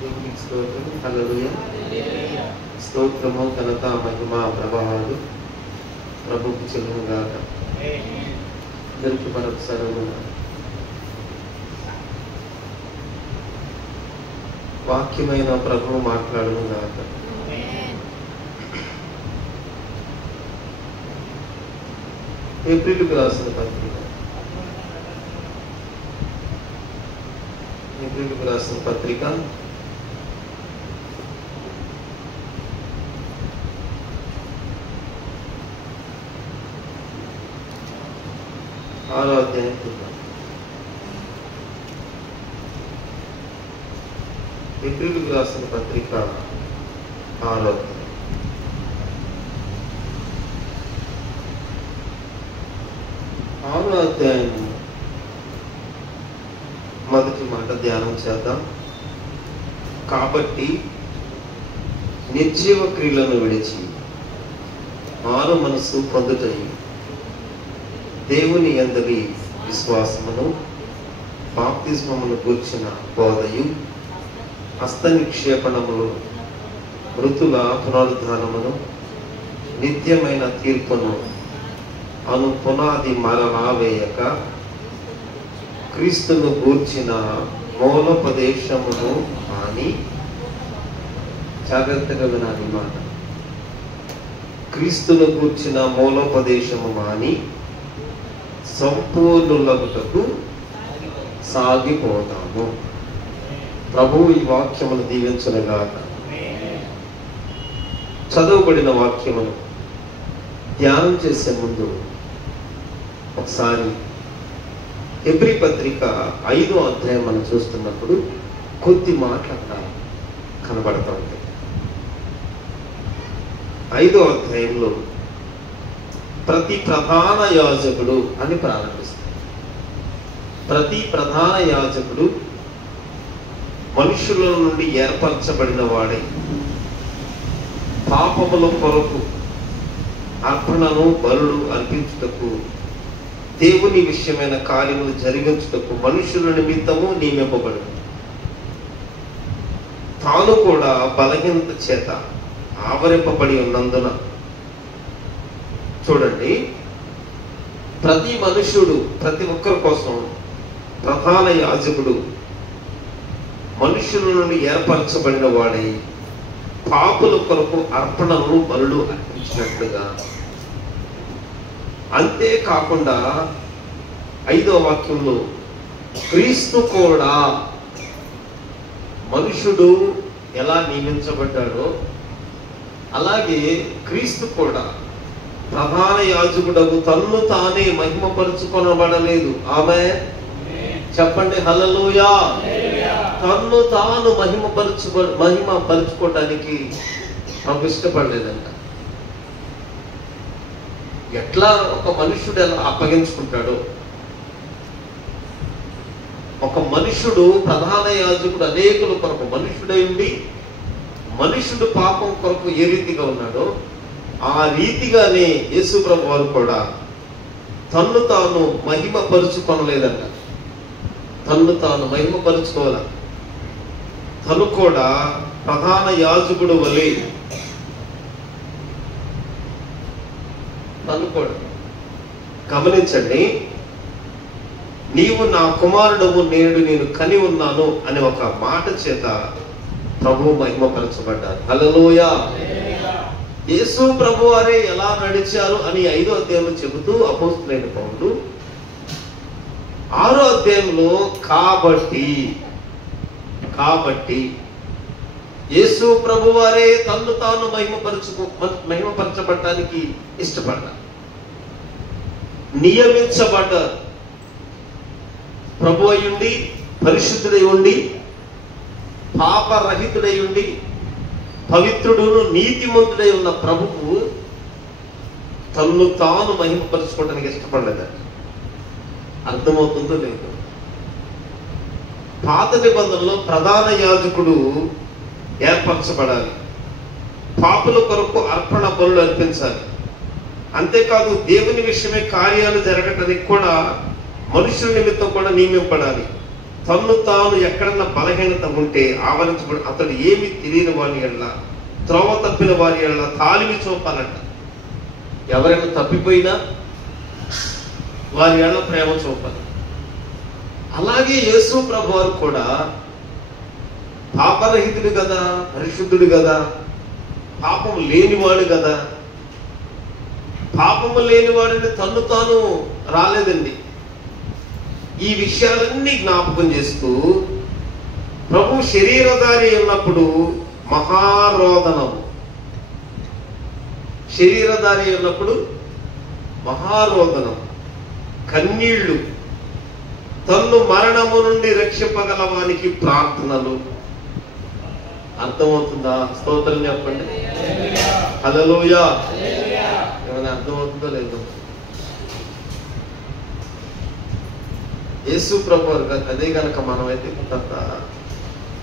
దేవునికి స్తోత్రం. హల్లెలూయా. స్తోత్రము, ఘనత, మహిమ, ప్రభావాలు ప్రభువుకి చెల్లును గాక. అందరికీ మరొకసారి వాక్యమైన ప్రభువు మాట్లాడును గాక. ఏప్రిల్కి రాసిన పత్రిక, ఏప్రిల్కి రాసిన పత్రిక 6వ అధ్యాయం. ఏప్రిల్కి రాసిన పత్రిక 6వ అధ్యాయం. 6వ అధ్యాయం మొదటి మాట ధ్యానం చేద్దాం. కాబట్టి నిర్జీవ క్రియలను విడిచి మారు మనసు పొందుటై దేవుని యందలి విశ్వాసమును బాప్తిస్మమును గూర్చిన బోధయు హస్త నిక్షేపణములు మృతుల పునరుద్ధానమును నిత్యమైన తీర్పును అను పునాది మరలా వేయక క్రీస్తును గూర్చిన మూలోపదేశమును అని జాగ్రత్తగా వినాలి మాట. క్రీస్తును గూర్చిన మూలోపదేశము మాని సంపూర్ణులగుటకు సాగిపోతాము. ప్రభువు ఈ వాక్యమును దీవించునుగాక. చదవబడిన వాక్యమును ధ్యానం చేసే ముందు ఒకసారి హెబ్రీ పత్రిక 5వ అధ్యాయం మనం చూస్తున్నప్పుడు కొద్ది మాటలు కనబడతా ఉంటాయి. 5వ అధ్యాయంలో ప్రతి ప్రధాన యాజకుడు అని ప్రారంభిస్తారు. ప్రతి ప్రధాన యాజకుడు మనుషుల నుండి ఏర్పరచబడిన వాడై పాపముల కొరకు అర్పణను బలులు అర్పించుటకు దేవుని విషయమైన కార్యములు జరిగించుటకు మనుషుల నిమిత్తము నియమింపబడు. తాను కూడా బలహీనత చేత ఆవరింపబడి ఉన్నందున చూడండి, ప్రతి మనుష్యుడు ప్రతి ఒక్కరి కోసం ప్రధాన యాజకుడు మనుషుల నుండి ఏర్పరచబడిన వాడై పాపుల కొరకు అర్పణలు బలులు అర్పించినట్లుగా, అంతేకాకుండా 5వ వాక్యంలో క్రీస్తు కూడా మనుషుడు ఎలా నియమించబడ్డాడో అలాగే క్రీస్తు కూడా ప్రధాన యాజకుడకు తన్ను తానే మహిమపరుచుకొనబడలేదు. ఆమె చెప్పండి హల్లెలూయా. తన్ను తాను మహిమపరుచుకోవటానికి నాకు ఇష్టపడలేదంట. ఎట్లా ఒక మనుషుడు ఎలా అప్పగించుకుంటాడో, ఒక మనుషుడు ప్రధాన యాజకుడు అనేకుల కొరకు మనుషుడై ఉండి మనుషుడు పాపం కొరకు ఏ రీతిగా ఉన్నాడో ఆ రీతిగానే యేసు ప్రభు వారు కూడా తన్ను తాను మహిమపరుచుకొనలేదంట. తన్ను తాను మహిమపరుచుకోవాల. తను కూడా ప్రధాన యాజకుడు వలె తను కూడా, గమనించండి, నీవు నా కుమారుడవు, నేడు నేను కని ఉన్నాను అనే ఒక మాట చేత ప్రభువు మహిమపరచబడ్డారు. హల్లెలూయా. యేసు ప్రభు వారే ఎలా నడిచారు అని 5వ అధ్యాయంలో చెబుతూ అపోస్తలుడైన పౌలు 6వ అధ్యాయంలో కాబట్టి యేసు ప్రభు వారే తన్ను తాను మహిమపరచబడటానికి ఇష్టపడ్డారు, నియమించబడ్డారు. ప్రభు అయ్యుండి, పరిశుద్ధుడై ఉండి, పాపరహితుడై ఉండి, పవిత్రుడును నీతిమంతుడై ఉన్న ప్రభువు తన్ను తాను మహిమపరచుకోవడానికి ఇష్టపడలేదంట. అర్థమవుతుందో లేదు? పాత నిబంధనలో ప్రధాన యాజకుడు ఏర్పరచబడాలి, పాపుల కొరకు అర్పణ బలులు అర్పించాలి. అంతేకాదు దేవుని విషయమే కార్యాలు జరగటానికి కూడా మనుషుల నిమిత్తం కూడా నియమింపడాలి. తన్ను తాను ఎక్కడన్నా బలహీనత ఉంటే ఆవరించబడి అతడు ఏమి తెలియని వారి ఎళ్ళ, త్రోవ తప్పిన వారి ఎళ్ళ తాలిమి చూపాలంట. ఎవరైనా తప్పిపోయినా వారి ఎళ్ళ ప్రేమ చూపాలి. అలాగే యేసు ప్రభు వారు కూడా పాపరహితుడు కదా, పరిశుద్ధుడు కదా, పాపం లేనివాడు కదా. పాపము లేనివాడిని తన్ను తాను రాలేదండి. ఈ విషయాలన్నీ జ్ఞాపకం చేస్తూ ప్రభు శరీరధారి ఉన్నప్పుడు మహారోదనము, శరీరధారి ఉన్నప్పుడు మహారోదనం, కన్నీళ్లు, తన్ను మరణము నుండి రక్షింపగలవానికి ప్రార్థనలు. అర్థమవుతుందా? స్తోత్రం చెప్పండి. హల్లెలూయా. ఏమైనా అర్థమవుతుందో లేదో? యేసు ప్రభు అదే కనుక మనమైతే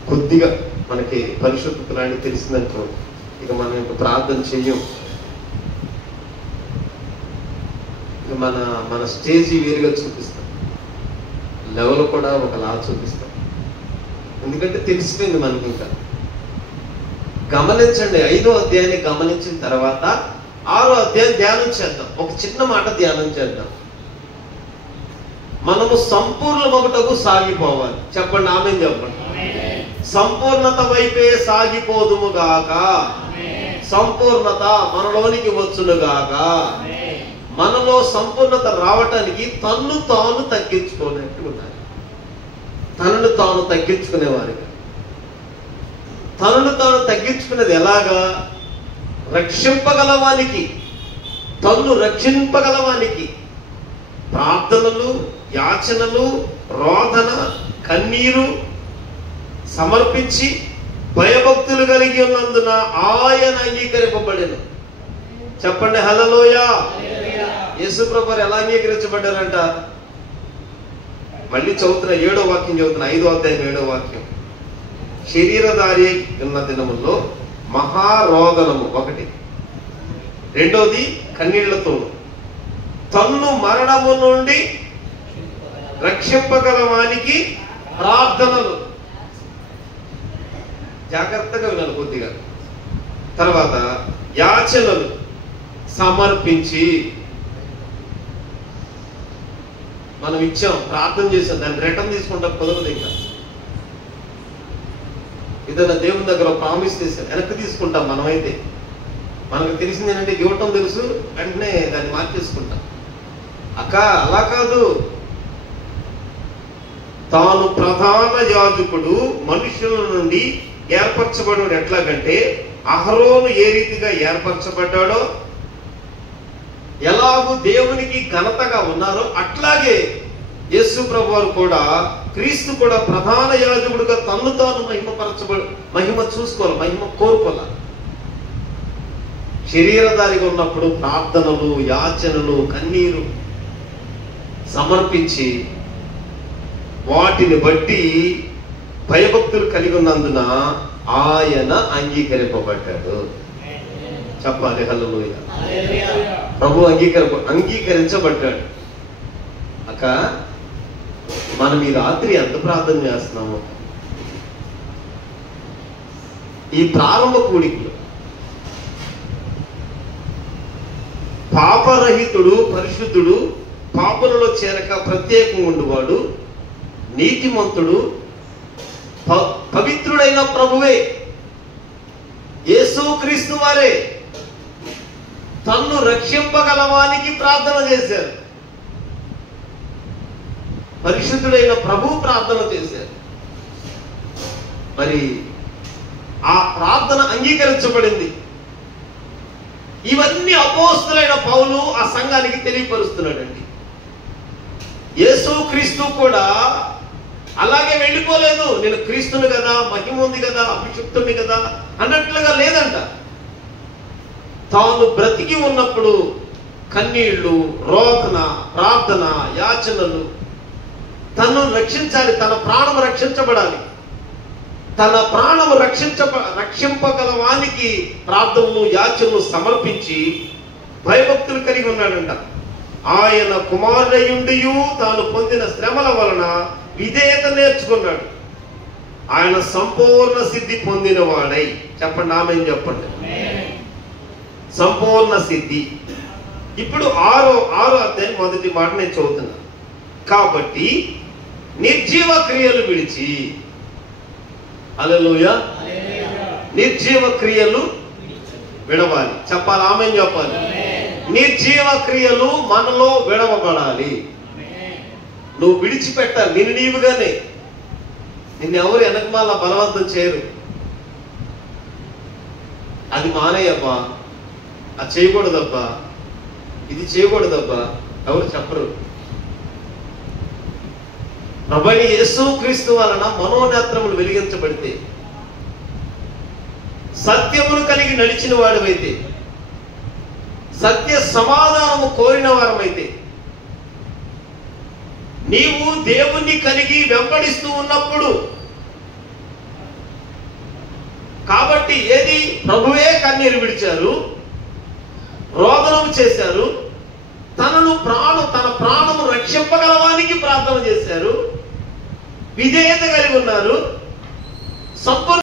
కొద్దిగా మనకి పరిశుద్ధత లాంటి తెలిసిందనుకో, ఇక మనం ఇంక ప్రార్థన చెయ్యం. ఇక మన స్టేజీ వేరుగా చూపిస్తాం, లెవెల్ కూడా ఒకలా చూపిస్తాం. ఎందుకంటే తెలిసిపోయింది మనకి. ఇంకా గమనించండి, 5వ అధ్యాయాన్ని గమనించిన తర్వాత 6వ అధ్యాయం ధ్యానం చేద్దాం. ఒక చిన్న మాట ధ్యానం చేద్దాం. మనము సంపూర్ణమగుటకు సాగిపోవాలి. చెప్పండి, ఆమేన్ చెప్పండి. సంపూర్ణత వైపే సాగిపోదుముగాక. సంపూర్ణత మనలోనికి వచ్చునుగాక. మనలో సంపూర్ణత రావటానికి తన్ను తాను తగ్గించుకోనట్టు ఉండాలి. తనను తాను తగ్గించుకునేవారిగా. తనను తాను తగ్గించుకునేది ఎలాగా? రక్షింపగలవానికి, తన్ను రక్షింపగలవానికి ప్రార్థనలు, యాచనలు, రోదన, కన్నీరు సమర్పించి భయభక్తులు కలిగి ఉన్నందున ఆయన అంగీకరింపబడెను. చెప్పండి హల్లెలూయా. యేసు ప్రభువు ఎలా అంగీకరించబడ్డారంట? మళ్ళీ చదువుతున్న 7వ వాక్యం చదువుతున్న, 5వ అధ్యాయం 7వ వాక్యం. శరీరధారి ఉన్న దినముల్లో మహారోదనము ఒకటి, రెండోది కన్నీళ్లతో, తన్ను మరణము నుండి రక్షింపగలవానికి ప్రార్థనలు. జాగ్రత్తగా వినాలి కొద్దిగా. తర్వాత యాచనలు సమర్పించి. మనం ఇచ్చాం, ప్రార్థన చేసాం, దాన్ని రిటర్న్ తీసుకుంటాం కుదరదు. ఇంకా ఏదైనా దేవుని దగ్గర ప్రామిస్ చేసాం, వెనక్కి తీసుకుంటాం. మనమైతే మనకు తెలిసింది ఏంటంటే ఇవ్వటం తెలుసు, వెంటనే దాన్ని మార్చేసుకుంటాం. అక్క అలా కాదు. తాను ప్రధాన యాజకుడు మనుషుల నుండి ఏర్పరచబడు ఎట్లాగంటే, అహరోను ఏ రీతిగా ఏర్పరచబడ్డాడో, ఎలాగూ దేవునికి ఘనతగా ఉన్నారో అట్లాగే యేసు ప్రభువారు కూడా, క్రీస్తు కూడా ప్రధాన యాజకుడుగా తన్ను తాను మహిమ చూసుకోవాలి, మహిమ కోరుకోవాలి. శరీరధారిగా ఉన్నప్పుడు ప్రార్థనలు, యాచనలు, కన్నీరు సమర్పించి వాటిని బట్టి భయభక్తులు కలిగి ఉన్నందున ఆయన అంగీకరింపబడ్డాడు. చెప్పాలి హల్లెలూయా. ప్రభు అంగీకరించబడ్డాడు. అక్క మనం ఈ రాత్రి ఎంత ప్రార్థన చేస్తున్నాము? ఈ ప్రారంభ కూడికలు పాపరహితుడు, పరిశుద్ధుడు, పాపలలో చేరక ప్రత్యేకంగా ఉండువాడు, నీతిమంతుడు, పవిత్రుడైన ప్రభువే యేసు క్రీస్తు వారే తన్ను రక్షింపగలవానికి ప్రార్థన చేశారు. పరిశుద్ధుడైన ప్రభు ప్రార్థన చేశారు. మరి ఆ ప్రార్థన అంగీకరించబడింది. ఇవన్నీ అపోస్తలుడైన పౌలు ఆ సంఘానికి తెలియపరుస్తున్నాడండి. యేసు క్రీస్తు కూడా అలాగే వెళ్ళిపోలేదు. నేను క్రీస్తుని కదా, మహిమ ఉంది కదా, అభిషిక్తుని కదా అన్నట్లుగా లేదంట. తాను బ్రతికి ఉన్నప్పుడు కన్నీళ్లు, రోదన, ప్రార్థన, యాచనలు, తను రక్షించాలి, తన ప్రాణం రక్షించబడాలి. తన ప్రాణం రక్షింపగలవానికి ప్రార్థనలు, యాచనలు సమర్పించి భయభక్తులు కలిగి ఉన్నాడంట. ఆయన కుమారుడయుండియు తాను పొందిన శ్రమల వలన విధేయత నేర్చుకున్నాడు. ఆయన సంపూర్ణ సిద్ధి పొందిన వాడై, చెప్పండి ఆమేన్ చెప్పండి. సంపూర్ణ సిద్ధి. ఇప్పుడు ఆరో అధ్యాయం మొదటి మాట నేను చదువుతున్నా. కాబట్టి నిర్జీవ క్రియలు విడిచి, హల్లెలూయా, నిర్జీవ క్రియలు విడవాలి. చెప్పాలి ఆమేన్ చెప్పాలి. నిర్జీవ క్రియలు మనలో విడవబడాలి. నువ్వు విడిచిపెట్టాలి. నిన్ను నీవుగానే. నిన్నెవరు వెనకమాల బలవంతం చేయరు. అది మానేయబ్బా, అది చేయకూడదబ్బా, ఇది చేయకూడదబ్బా, ఎవరు చెప్పరు. ప్రభువైన యేసుక్రీస్తు వలన మనోనేత్రములు వెలిగించబడితే, సత్యమును కలిగి నడిచిన వాడివైతే, సత్య సమాధానము కోరిన వారమైతే, నీవు దేవుణ్ణి కలిగి వెంబడిస్తూ ఉన్నప్పుడు, కాబట్టి ఏది ప్రభువే కన్నీరు విడిచారు, రోదనము చేశారు, తన ప్రాణము రక్షింపగలవానికి ప్రార్థన చేశారు, విధేయత కలిగి ఉన్నారు, సంపూర్ణ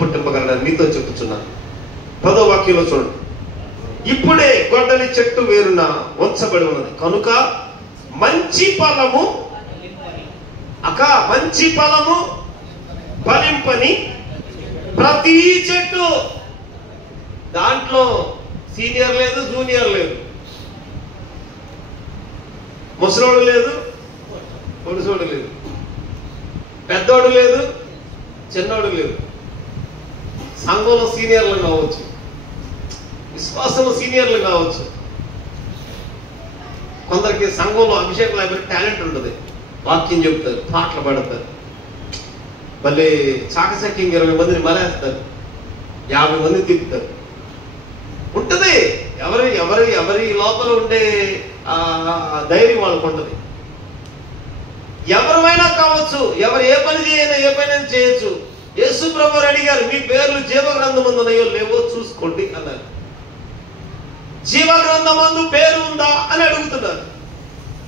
పుట్టింపగలడని మీతో చెప్పుచున్నాను. 10వ వాక్యంలో చూడండి. ఇప్పుడే గొడ్డలి చెట్టు వేరున ఉంచబడి ఉన్నది కనుక మంచి ఫలము మంచి ఫలము ఫలింపని ప్రతి చెట్టు. దాంట్లో సీనియర్ లేదు, జూనియర్ లేదు, ముసలోడు లేదు, పొడుసోడు లేదు, పెద్దోడు లేదు, చిన్నోడు లేదు. సంఘంలో సీనియర్లు కావచ్చు, విశ్వాసంలో సీనియర్లు కావచ్చు. కొందరికి సంఘంలో అభిషేకం అయిపోయి టాలెంట్ ఉంటుంది, వాక్యం చెప్తారు, పాటలు పాడతారు, మళ్ళీ చాకచక్యంగా 20 మందిని మరేస్తారు, 50 మందిని తిప్పుతారు. ఉంటుంది ఎవరి ఎవరి ఎవరి లోపల ఉండే ధైర్యం వాళ్ళకు ఉంటుంది. ఎవరైనా కావచ్చు, ఎవరు ఏ పని చేయైనా ఏ పని చేయొచ్చు. యేసు ప్రభువు అడిగారు, మీ పేర్లు జీవగ్రంథమందు ఉన్నాయో లేవో చూసుకోండి అన్నారు. జీవగ్రంథమందు పేరు ఉందా అని అడుగుతున్నారు.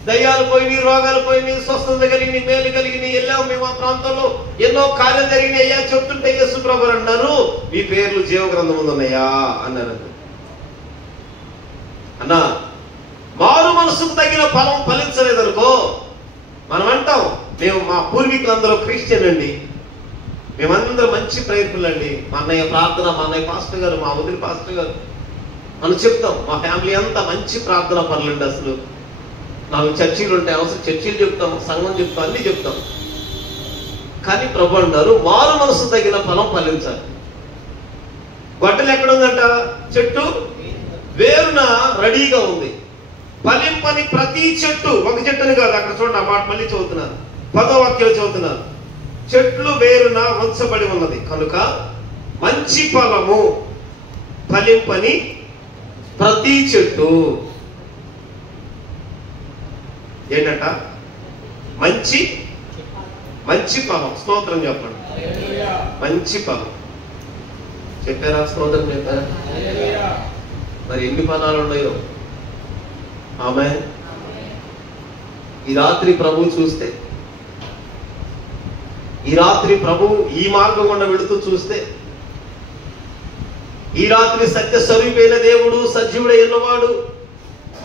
దయ్యాలు పోయినాయి, రోగాలు పోయినాయి, స్వస్థత కలిగినాయి, మేలు కలిగినాయి, వెళ్ళాము మేము ఆ ప్రాంతంలో, ఎన్నో కార్యం జరిగినాయి అయ్యా చెప్తుంటే యేసు ప్రభువు అన్నారు, మీ పేర్లు జీవగ్రంథమందు ఉన్నాయా అన్నారు. అన్నా, మారు మనసుకు తగిన ఫలం ఫలించలేదనుకో, మనం అంటాం మేము మా పూర్వీకులందరూ క్రిస్టియన్ అండి, మేమందరూ మంచి ప్రయత్నులండి, మా అన్నయ్య ప్రార్థన, మా అన్నయ్య పాస్టర్ గారు, మా వదిలి పాస్టర్ గారు, మనం చెప్తాం మా ఫ్యామిలీ అంతా మంచి ప్రార్థన పనులండి. అసలు 4 చర్చీలు ఉంటాయి, అవసరం చర్చీలు చెప్తాం, సంఘం చెప్తాం, అన్ని చెప్తాం. కానీ ప్రభు అన్నారు, మారు మనసు తగిన ఫలం ఫలించాలి. గొడ్డలు ఎక్కడ ఉందంట? చెట్టు వేరున రెడీగా ఉంది. ఫలింపని ప్రతి చెట్టు, ఒక చెట్టుని కాదు, అక్కడ చూడండి ఆ మాట మళ్ళీ చదువుతున్నాను, 10వ వాక్యం చదువుతున్నాను. చెట్లు వేరున ఉంచబడి ఉన్నది కనుక మంచి ఫలము ఫలింపని ప్రతి చెట్టు. ఏంటంట? మంచి మంచి ఫలం. స్తోత్రం చెప్పండి. మంచి ఫలం చెప్పారా? స్తోత్రం చెప్పారా? మరి ఎన్ని ఫలాలు ఉన్నాయో. ఆమేన్. ఈ రాత్రి ప్రభు చూస్తే, ఈ రాత్రి ప్రభు ఈ మార్గం గుండా వెళుతూ చూస్తే, ఈ రాత్రి సత్య స్వరూపైన దేవుడు, సజీవుడైనవాడు,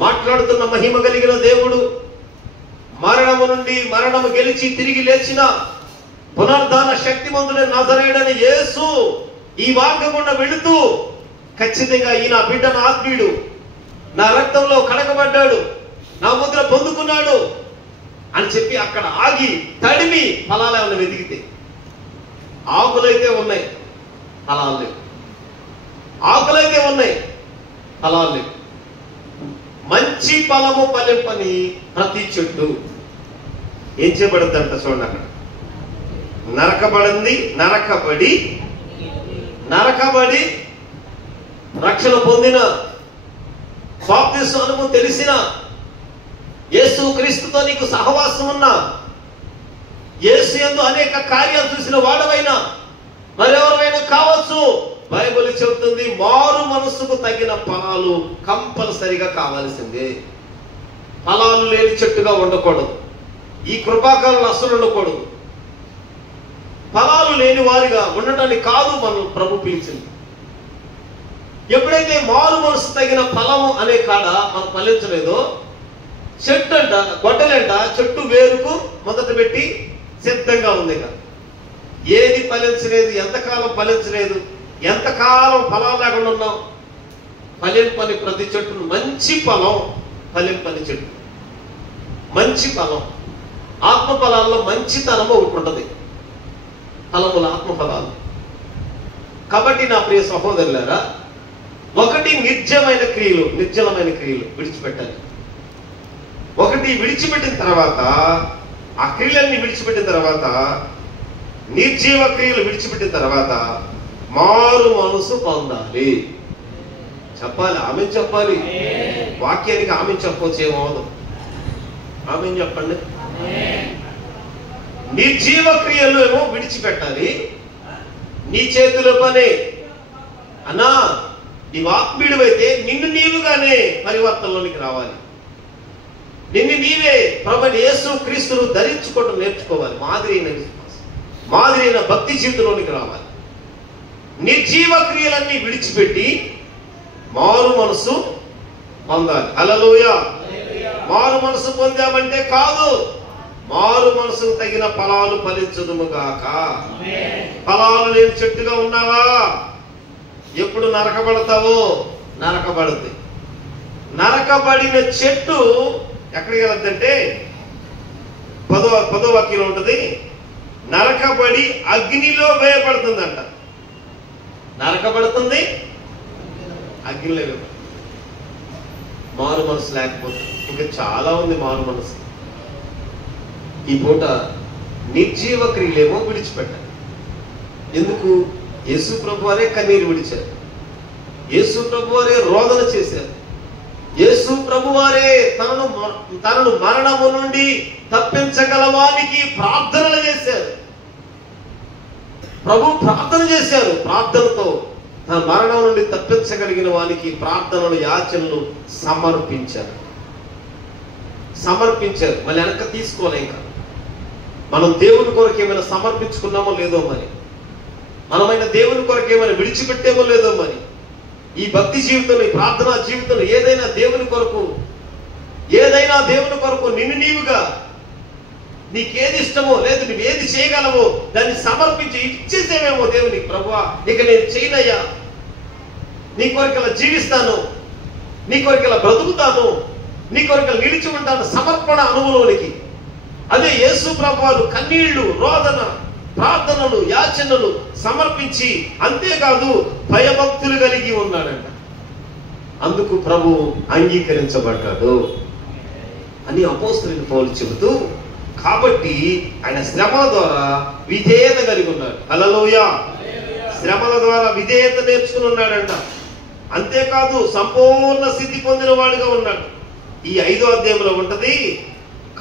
మాట్లాడుతున్న మహిమ కలిగిన దేవుడు, మరణము నుండి మరణము గెలిచి తిరిగి లేచిన పునరుద్ధాన శక్తిమంతుడైన నజరేయుడైన యేసు ఈ మార్గం గుండా వెళుతూ ఖచ్చితంగా ఈ నా బిడ్డ, నా ఆత్మీయుడు, నా రక్తంలో కడగబడ్డాడు, నా ముద్ర పొందుకున్నాడు అని చెప్పి అక్కడ ఆగి తడిమి ఫలాలు ఏమైనా వెతికితే, ఆకులైతే ఉన్నాయి ఫలాలు లేవు, ఆకులైతే ఉన్నాయి ఫలాలు లేవు. మంచి ఫలము ఫలింపని ప్రతి చెట్టు ఏం చేయబడుతుందంట చూడండి. అక్కడ నరకబడి రక్షణ పొందిన, బాప్తిస్మము తెలిసిన, యేసు క్రీస్తుతో నీకు సహవాసం ఉన్న, యేసు యందు అనేక కార్యాలు చూసిన వాడవైనా మరెవరైనా కావచ్చు, బైబిల్ చెబుతుంది మారు మనసుకు తగిన ఫలాలు కంపల్సరిగా కావాల్సిందే. ఫలాలు లేని చెట్టుగా ఉండకూడదు. ఈ కృపాకాలంలో అస్సలు ఉండకూడదు. ఫలాలు లేని వారిగా ఉండటానికి కాదు మనం ప్రభు పిలిచింది. ఎప్పుడైతే మారు మనసు తగిన ఫలము అనే కాడ మనం ఫలించలేదో, చెట్టు అంట, గొడ్డలంట చెట్టు వేరుకు మొదట పెట్టి సిద్ధంగా ఉంది. ఏది ఫలించలేదు, ఎంతకాలం ఫలించలేదు, ఎంతకాలం ఫలాలు లేకుండా ఉన్నాం. ఫలింపని ప్రతి చెట్టును మంచి ఫలం ఫలింపని చెట్టు, మంచి ఫలం. ఆత్మ ఫలాల్లో మంచితనం ఒకటి ఉంటుంది, ఫలములు ఆత్మ ఫలాలు. కాబట్టి నా ప్రియ సహోదరులారా, ఒకటి నిర్జలమైన క్రియలు విడిచిపెట్టాలి. ఒకటి విడిచిపెట్టిన తర్వాత, ఆ క్రియలన్నీ విడిచిపెట్టిన తర్వాత, నిర్జీవ క్రియలు విడిచిపెట్టిన తర్వాత మారు మనసు పొందాలి. చెప్పాలి, ఆమె చెప్పాలి. వాక్యానికి ఆమె చెప్పవచ్చు, ఏమవదు. ఆమె చెప్పండి. నిర్జీవ క్రియలు ఏమో విడిచిపెట్టాలి. నీ చేతుల పనే అన్నా, నీవు ఆత్మీయుడు అయితే నిన్ను నీవుగానే పరివర్తనలోనికి రావాలి. నిన్ను నీవే ప్రభువైన యేసు క్రీస్తును ధరించుకోవడం నేర్చుకోవాలి. మాదిరైన విశ్వాసం, మాదిరైన భక్తి జీవితంలోనికి రావాలి. నిర్జీవ క్రియలన్నీ విడిచిపెట్టి మారు మనసు పొందాలి. హల్లెలూయా. మారు మనసు పొందామంటే కాదు, మారు మనసుకు తగిన ఫలాలు ఫలించుదుముగాక. ఫలాలు లేని చెట్టుగా ఉన్నావా, ఎప్పుడు నరకబడతావో? నరకబడుతుంది. నరకబడిన చెట్టు ఎక్కడికి వెళ్తుందంటే 10వ వాక్యంలో ఉంటుంది, నరకబడి అగ్నిలో వేయబడుతుందంట. నరకబడుతుంది, అగ్నిలో వేయబడుతుంది. మారు మనసు లేకపోతే ఇంకా చాలా ఉంది మారు మనసు. ఈ పూట నిర్జీవ క్రియలేమో విడిచిపెట్టాలి. ఎందుకు? యేసు ప్రభువారే కన్నీరు విడిచారు, యేసు ప్రభువారే రోదన చేశారు, యేసు ప్రభువారే తనను మరణము నుండి తప్పించగలవానికి ప్రార్థనలు చేశారు. ప్రభు ప్రార్థన చేశారు, ప్రార్థనతో తన మరణం నుండి తప్పించగలిగిన వానికి ప్రార్థనలు, యాచనలు సమర్పించారు. మళ్ళీ వెనక తీసుకోలే. ఇంకా మనం దేవుని కొరకు ఏమైనా సమర్పించుకున్నామో లేదో మరి, మనమైన దేవుని కొరకు ఏమైనా విడిచిపెట్టేమో లేదో మరి. ఈ భక్తి జీవితంలో, ఈ ప్రార్థనా జీవితంలో ఏదైనా దేవుని కొరకు నిన్ను నీవుగా నీకేది ఇష్టమో, లేదు నువ్వేది చేయగలవో దాన్ని సమర్పించి ఇచ్చేసేమేమో దేవునికి. ప్రభువా, ఇక నేను చేయనయ్యా, నీ కొరకు ఇలా జీవిస్తాను, నీ కొరకు ఇలా బ్రతుకుతాను, నీ కొరకు నిలిచి ఉంటాను, సమర్పణ అనుభవంలోనికి. అదే యేసు ప్రభువారు కన్నీళ్లు, రోదన, ప్రార్థనలు, యాచనలు సమర్పించి, అంతేకాదు భయభక్తులు కలిగి ఉన్నాడంట. అందుకు ప్రభు అంగీకరించబడ్డాడు అని అపోస్తలుని పౌలు చెబుతూ, కాబట్టి ఆయన శ్రమల ద్వారా విధేయత కలిగి ఉన్నాడు. హల్లెలూయా. శ్రమల ద్వారా విధేయత నేర్చుకుని ఉన్నాడంట. అంతేకాదు సంపూర్ణ సిద్ధి పొందిన వాడుగా ఉన్నాడు. ఈ 5వ అధ్యాయంలో ఉంటది,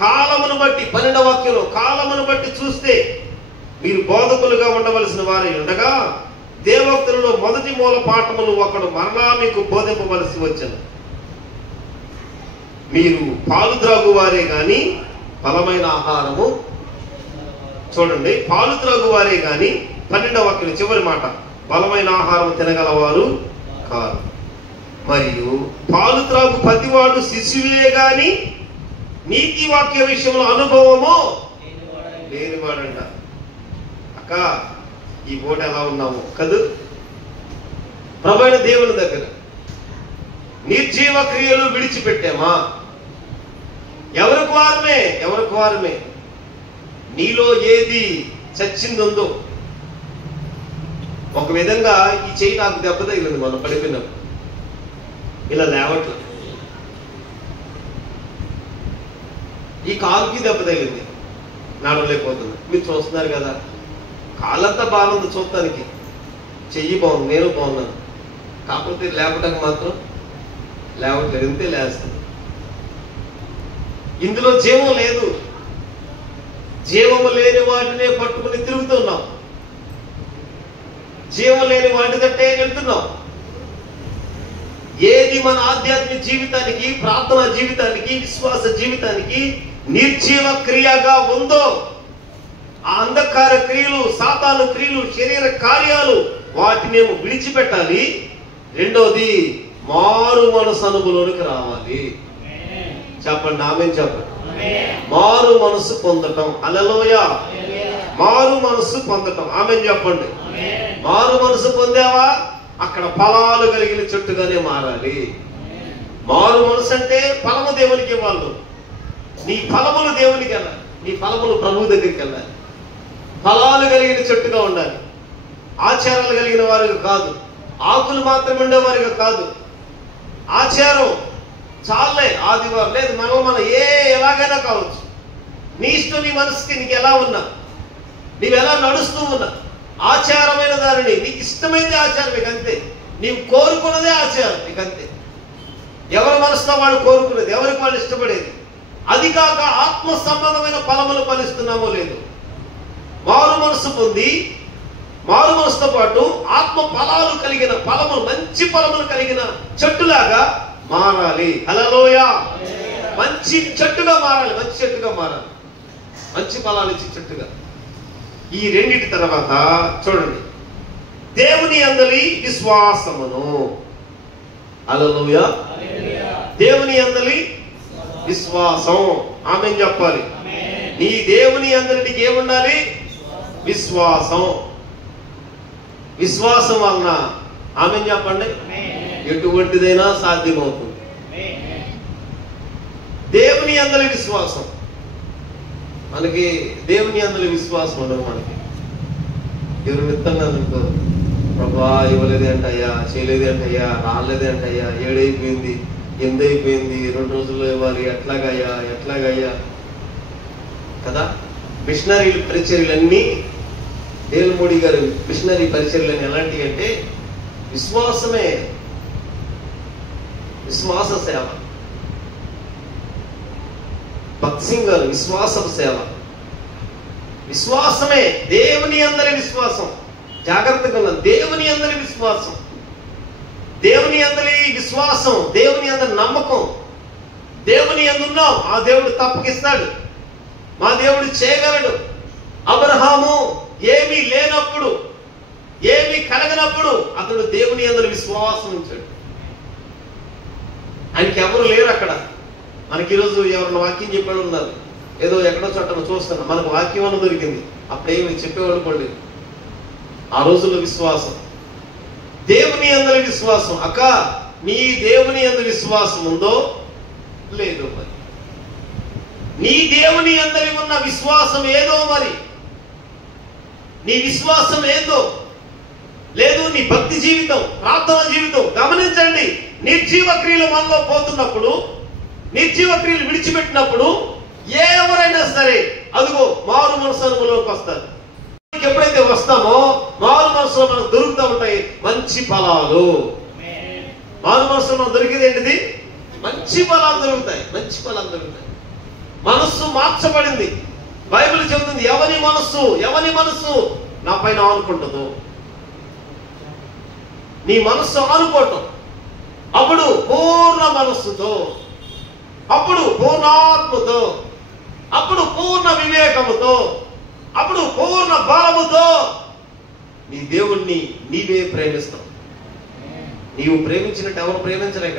కాలమును బట్టి 12వ వాక్యంలో, కాలమును బట్టి చూస్తే మీరు బోధకులుగా ఉండవలసిన వారై ఉండగా దేవోక్తులలో మొదటి మూల పాఠములు ఒకడు మరలా మీకు బోధింపవలసి వచ్చను. మీరు పాలు త్రాగు వారే గాని బలమైన ఆహారము, చూడండి, పాలు త్రాగు వారే గాని 12వ వాక్యం చివరి మాట, బలమైన ఆహారం తినగలవారు కాదు. మరియు పాలు త్రాగు ప్రతివాడు శిశువే గాని నీతి వాక్య విషయంలో అనుభవము లేనివాడంట. అక్క, ఈ పూట ఎలా ఉన్నాము కదూ? ప్రభువైన దేవుని దగ్గర నిర్జీవ క్రియలు విడిచిపెట్టామా? ఎవరికి వారమే. నీలో ఏది చచ్చిందో, ఒక విధంగా ఈ చెయ్యి నాకు దెబ్బ తగిలింది మనం పడిపోయినప్పుడు, ఇలా లేవట్లేదు. ఈ కాలుకి దెబ్బ తగిలింది, నడవలేకపోతుంది. మీరు చూస్తున్నారు కదా, కాళ్ళంతా బాగుంది చూడటానికి, చెయ్యి బాగుంది, నేను బాగున్నాను, కాకపోతే లేపటానికి మాత్రం లేవట్లేదు. ఇంతే లేస్తుంది. ఇందులో జీవం లేదు. జీవము లేని వాటినే పట్టుకుని తిరుగుతున్నాం, జీవం లేని వాటి తట్టే వెళ్తున్నాం. ఏది మన ఆధ్యాత్మిక జీవితానికి, ప్రార్థనా జీవితానికి, విశ్వాస జీవితానికి నిర్జీవ క్రియగా ఉందో, ఆ అంధకార క్రియలు, సాతాను క్రియలు, శరీర కార్యాలు, వాటినేమో విడిచిపెట్టాలి. రెండోది, మారు మనసు అనుభవంలోనికి రావాలి. చెప్పండి, ఆమేన్ చెప్పండి. మారు మనసు పొందటం. హల్లెలూయా. మారు మనసు పొందటం. ఆమేన్ చెప్పండి. మారు మనసు పొందావా, అక్కడ ఫలాలు కలిగిన చెట్టుగానే మారాలి. మారు మనసు అంటే ఫలము దేవునికి ఇవ్వాలి. నీ ఫలములు దేవునికి వెళ్ళాలి, నీ ఫలములు ప్రభువు దగ్గరికి వెళ్ళాలి. ఫలాలు కలిగిన చెట్టుగా ఉండాలి. ఆచారాలు కలిగిన వారిగా కాదు, ఆకులు మాత్రం ఉండేవారిగా కాదు. ఆచారం చాలే, ఆదివారం లేదు, మనం ఎలాగైనా కావచ్చు. నీ ఇష్టం, నీ మనసుకి నీకు ఎలా ఉన్నా, నీవు ఎలా నడుస్తూ ఉన్నా, ఆచారమైన దానిని, నీకు ఇష్టమైంది ఆచారం, నీకు అంతే. నీవు కోరుకున్నదే ఆచారం, నీకు అంతే. ఎవరి మనసులో వాడు కోరుకునేది, ఎవరికి వాళ్ళు ఇష్టపడేది. అది కాక ఆత్మ సంబంధమైన ఫలములు ఫలిస్తున్నామో లేదు. మారు మనసు పొంది, మారు మనసుతో పాటు ఆత్మ ఫలాలు కలిగిన ఫలములు, మంచి ఫలములు కలిగిన చెట్టులాగా మారాలి. హల్లెలూయా. మంచి చెట్టుగా మారాలి, మంచి చెట్టుగా మారాలి, మంచి ఫలాలు ఇచ్చే చెట్టుగా. ఈ రెండింటి తర్వాత చూడండి, దేవుని యందలి విశ్వాసమును. హల్లెలూయా. దేవుని యందలి విశ్వాసం. ఆమేన్ చెప్పాలి. నీ దేవుని యందలి నీకు ఏముండాలి? విశ్వాసం. విశ్వాసం వలన ఆమేన్ చెప్పండి, ఎటువంటిదైనా సాధ్యమవుతుంది. దేవుని యందలి విశ్వాసం. మనకి దేవుని యందలి విశ్వాసం ఉండదు. మనకి ఎవరు విత్తంగా అనుకో, ప్రభా ఇవ్వలేదే అంటయ్యా, చేయలేదే అంటయ్యా, రాలేదే అంటయ్యా, 7 అయిపోయింది, 8 అయిపోయింది, 2 రోజుల్లో ఇవ్వాలి, ఎట్లాగయ్యా కదా. మిషనరీ పరిచర్యలన్నీ, దేవమూడి గారు మిషనరీ పరిచర్యలన్నీ ఎలాంటివి అంటే విశ్వాసమే, విశ్వాస సేవ. భక్త్ సింగ్ గారు విశ్వాసపు సేవ. విశ్వాసమే, దేవుని అందరి విశ్వాసం. జాగ్రత్తగా ఉన్నాం. దేవుని అందరి విశ్వాసం, దేవుని అందరి విశ్వాసం, దేవుని అందరి నమ్మకం. దేవుని అందున్నాం, ఆ దేవుడు తప్పకిస్తాడు, మా దేవుడు చేయగలడు. అబ్రహాము ఏమీ లేనప్పుడు, ఏమీ కలగనప్పుడు అతడు దేవుని అందరి విశ్వాసం ఉంచాడు. ఆయనకి ఎవరు లేరు అక్కడ. మనకి ఈరోజు ఎవరన్నా వాక్యం చెప్పాడు ఉన్నారు, ఏదో ఎక్కడో చోట చూస్తున్నా, మనకు వాక్యం అని దొరికింది, అప్పుడేమి చెప్పేవాళ్ళు పడలేదు. ఆ రోజుల్లో విశ్వాసం, దేవుని అందరి విశ్వాసం. అక్క, నీ దేవుని అందరి విశ్వాసం ఉందో లేదో మరి, నీ దేవుని అందరి ఉన్న విశ్వాసం ఏదో మరి, నీ విశ్వాసం ఏదో లేదు. నీ భక్తి జీవితం, ప్రార్థన జీవితం గమనించండి. నిర్జీవ క్రియలు మనలో పోతున్నప్పుడు, నిర్జీవ క్రియలు విడిచిపెట్టినప్పుడు ఎవరైనా సరే అదిగో మారు మనసు అనుభవంలోకి వస్తారు. ఎప్పుడైతే వస్తామో మారు మనసులో మనకు దొరుకుతూ ఉంటాయి మంచి ఫలాలు. మారు మనసులో మనకు దొరికేది ఏంటిది? మంచి ఫలాలు దొరుకుతాయి, మంచి ఫలాలు దొరుకుతాయి. మనస్సు మార్చబడింది. బైబిల్ చెబుతుంది, ఎవరి మనస్సు నా పైన ఆనుకుంటుందో, నీ మనస్సు ఆనుకోవటం. అప్పుడు పూర్ణ మనస్సుతో, అప్పుడు పూర్ణాత్మతో, అప్పుడు పూర్ణ వివేకముతో, అప్పుడు పూర్ణ బలముతో నీ దేవుణ్ణి నీవే ప్రేమిస్తావు. నీవు ప్రేమించినట్టు ఎవరు ప్రేమించలేక,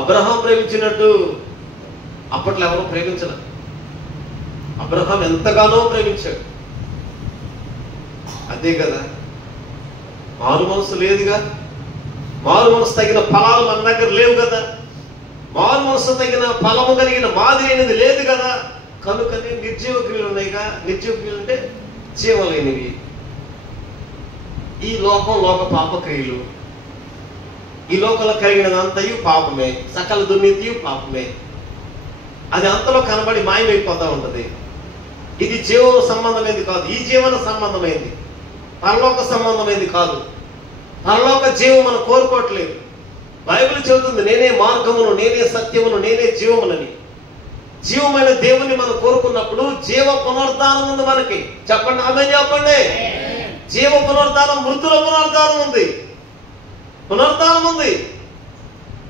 అబ్రహాం ప్రేమించినట్టు అప్పట్లో ఎవరు ప్రేమించలే. అబ్రహాం ఎంతగానో ప్రేమించాడు. అదే కదా, మారు మనసు లేదుగా. మారు మనసు తగిన ఫలాలు మన దగ్గర లేవు కదా. మారు మనసు తగిన ఫలము కలిగిన మాదిరి అనేది లేదు కదా. కనుకనే నిర్జీవ క్రియలు ఉన్నాయిగా. నిర్జీవ క్రియలు అంటే జీవలేనివి. ఈ లోక పాప క్రియలు, ఈ లోకంలో కలిగినదంతయు పాపమే, సకల దుర్నీతియు పాపమే. అది అంతలో కనబడి మాయమైపోతా ఉంటది. ఇది జీవన సంబంధమైంది కాదు, ఈ జీవన సంబంధమైంది, పరలోక సంబంధమైంది కాదు. పరలోక జీవం మనం కోరుకోవట్లేదు. బైబిల్ చెబుతుంది, నేనే మార్గమును, నేనే సత్యమును, నేనే జీవమునని. జీవమైన దేవుణ్ణి మనం కోరుకున్నప్పుడు జీవ పునరుద్ధానం ఉంది మనకి. చెప్పండి, ఆమేన్ చెప్పండి. జీవ పునరుద్ధానం, మృతుల పునరుద్ధానం ఉంది, పునరుద్ధానం ఉంది.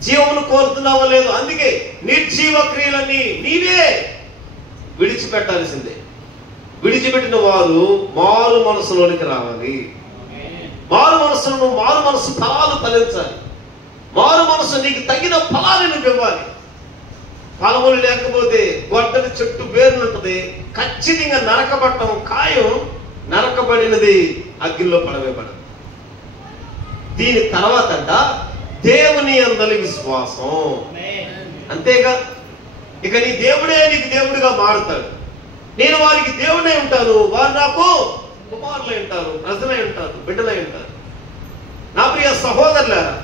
జీవమును కోరుతున్నావో లేదు. అందుకే నిర్జీవ క్రియలన్నీ నీవే విడిచిపెట్టాల్సిందే. విడిచిపెట్టిన వారు మారు మనసులోనికి రావాలి. మారు మనసు ఫలాలు ఫలించాలి. మారు మనసు నీకు తగిన ఫలాలు నువ్వు ఇవ్వాలి. ఫలములు లేకపోతే గొడ్డలి చెట్టు వేరునుంటది, ఖచ్చితంగా నరకబట్టం ఖాయం. నరకబడినది అగ్నిలో పడవేయబడదు. దీని తర్వాత దేవుని అందలి విశ్వాసం. అంతేగా, ఇక నీ దేవుడే నీకు దేవుడిగా మారుతాడు. నేను వారికి దేవుడే ఉంటాను, వారు నాకు కుమారులై ఉంటారు, ప్రజలై ఉంటారు, బిడ్డలై ఉంటారు. నా ప్రియ సహోదరులారా,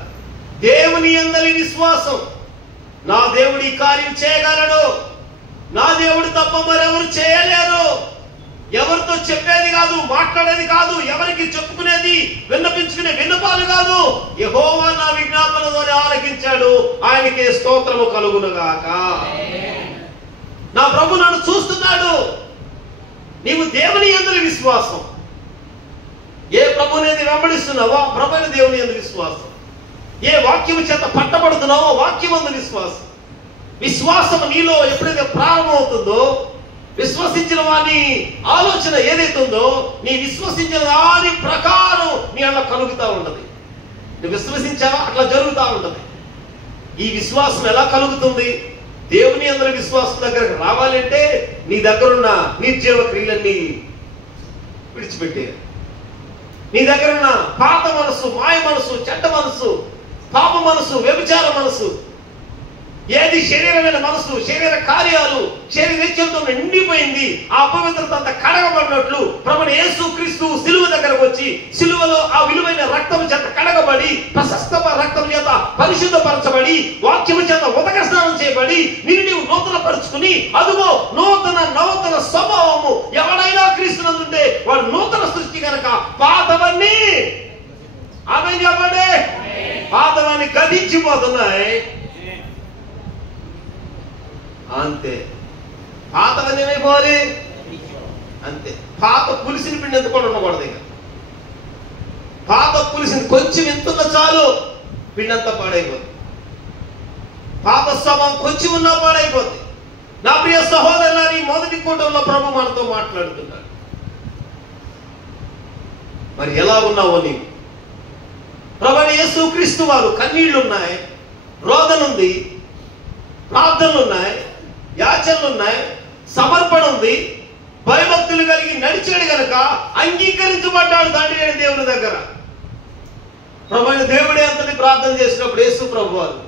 దేవుని అందలి విశ్వాసం. నా దేవుడు ఈ కార్యం చేయగలడు, నా దేవుడు తప్ప మరెవరు చేయలేరు. ఎవరితో చెప్పేది కాదు, మాట్లాడేది కాదు, ఎవరికి చెప్పుకునేది, విన్నపించుకునే విన్నపాలు కాదు. యెహోవా నా విజ్ఞాపనతోనే ఆలకించాడు, ఆయనకే స్తోత్రము కలుగునుగాక. నా ప్రభు నన్ను చూస్తున్నాడు. నీవు దేవుని యందు విశ్వాసం. ఏ ప్రభునేది వెంబడిస్తున్నావో ఆ ప్రభుని దేవుని యందు విశ్వాసం. ఏ వాక్యము చేత పట్టబడుతున్నావో వాక్యం యందు విశ్వాసం. విశ్వాసం నీలో ఎప్పుడైతే ప్రారంభమవుతుందో విశ్వసించిన వాని ఆలోచన ఏదైతే ఉందో నీ విశ్వసించిన దాని ప్రకారం నీ అలా కలుగుతూ ఉంటది. నువ్వు విశ్వసించావా అట్లా జరుగుతూ ఉంటది. ఈ విశ్వాసం ఎలా కలుగుతుంది? దేవుని అందరి విశ్వాసం దగ్గరకు రావాలంటే నీ దగ్గరున్న నిర్జీవ క్రియలన్నీ విడిచిపెట్టే, నీ దగ్గరున్న పాత మనసు, మాయ మనసు, చెడ్డ మనసు, పాప మనసు, వ్యభిచార మనసు, ఏది శరీరమైన మనసు, శరీర కార్యాలు, శరీరేచ్ఛలతో నిండిపోయింది, ఆ అపవిత్రత అంతా కడగబడినట్లు ప్రభువైన యేసుక్రీస్తు సిలువ దగ్గరకు వచ్చి సిలువలో ఆ విలువైన రక్తం చేత కడగబడి, ప్రశస్త రక్తం చేత పరిశుద్ధపరచబడి, వాక్యము చేత ఉదక స్నానం చేయబడి నిన్ను నీవు నూతన పరుచుకుని, అదుగో నూతన స్వభావము ఎవడైనా క్రీస్తునందుంటే వాడు నూతన సృష్టి కనుక పాతవన్నీ ఆమె చెప్పండి పాతవన్నీ గతించిపోతున్నాయి. అంతే, పాతవన్నీ ఏమైపోవాలి అంతే. పాత పులిసిన పిండి ఎంత కూడా ఉండకూడదు. ఇక పాత పులిసిన కొంచెం ఎంతున్న చాలు పిండి అంతా పాడైపోతుంది. పాత స్వభావం కొంచెం ఉన్నా పాడైపోతుంది. నా ప్రియ సహోదరులారా, ఈ మొదటి కూటంలో ప్రభు మనతో మాట్లాడుతున్నాడు. మరి ఎలా ఉన్నావో నీవు? ప్రభువైన యేసుక్రీస్తు వారు కన్నీళ్లున్నాయి, రోదనుంది, ప్రార్థనలు ఉన్నాయి, యాచనలు ఉన్నాయి, సమర్పణ ఉంది, భయభక్తులు కలిగి నడిచాడు గనక అంగీకరించబడ్డాడు తండ్రి అయిన దేవుని దగ్గర. ప్రభువైన దేవుడే అంతటి ప్రార్థన చేసినప్పుడు యేసు ప్రభు వారు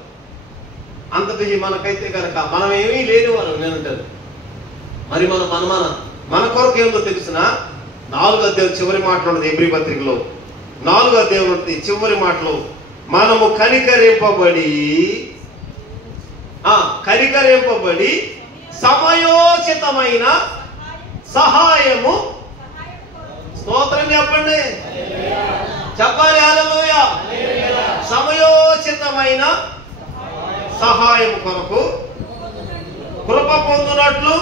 అంతటి మనకైతే కనుక మనం ఏమీ లేని వారు నేనంటారు. మరి మన కొరకు ఏమిటో తెలిసిన 4వ అధ్యాయం చివరి మాటలు ఉన్నది. హెబ్రీ పత్రికలో 4వ అధ్యాయం ఉన్నది చివరి మాటలు, మనము కనికరింపబడి సమయోచితమైన సహాయము, స్తోత్రం చెప్పండి, చెప్పాలి హల్లెలూయా, సమయోచితమైన సహాయం కొరకు కృప పొందునట్లు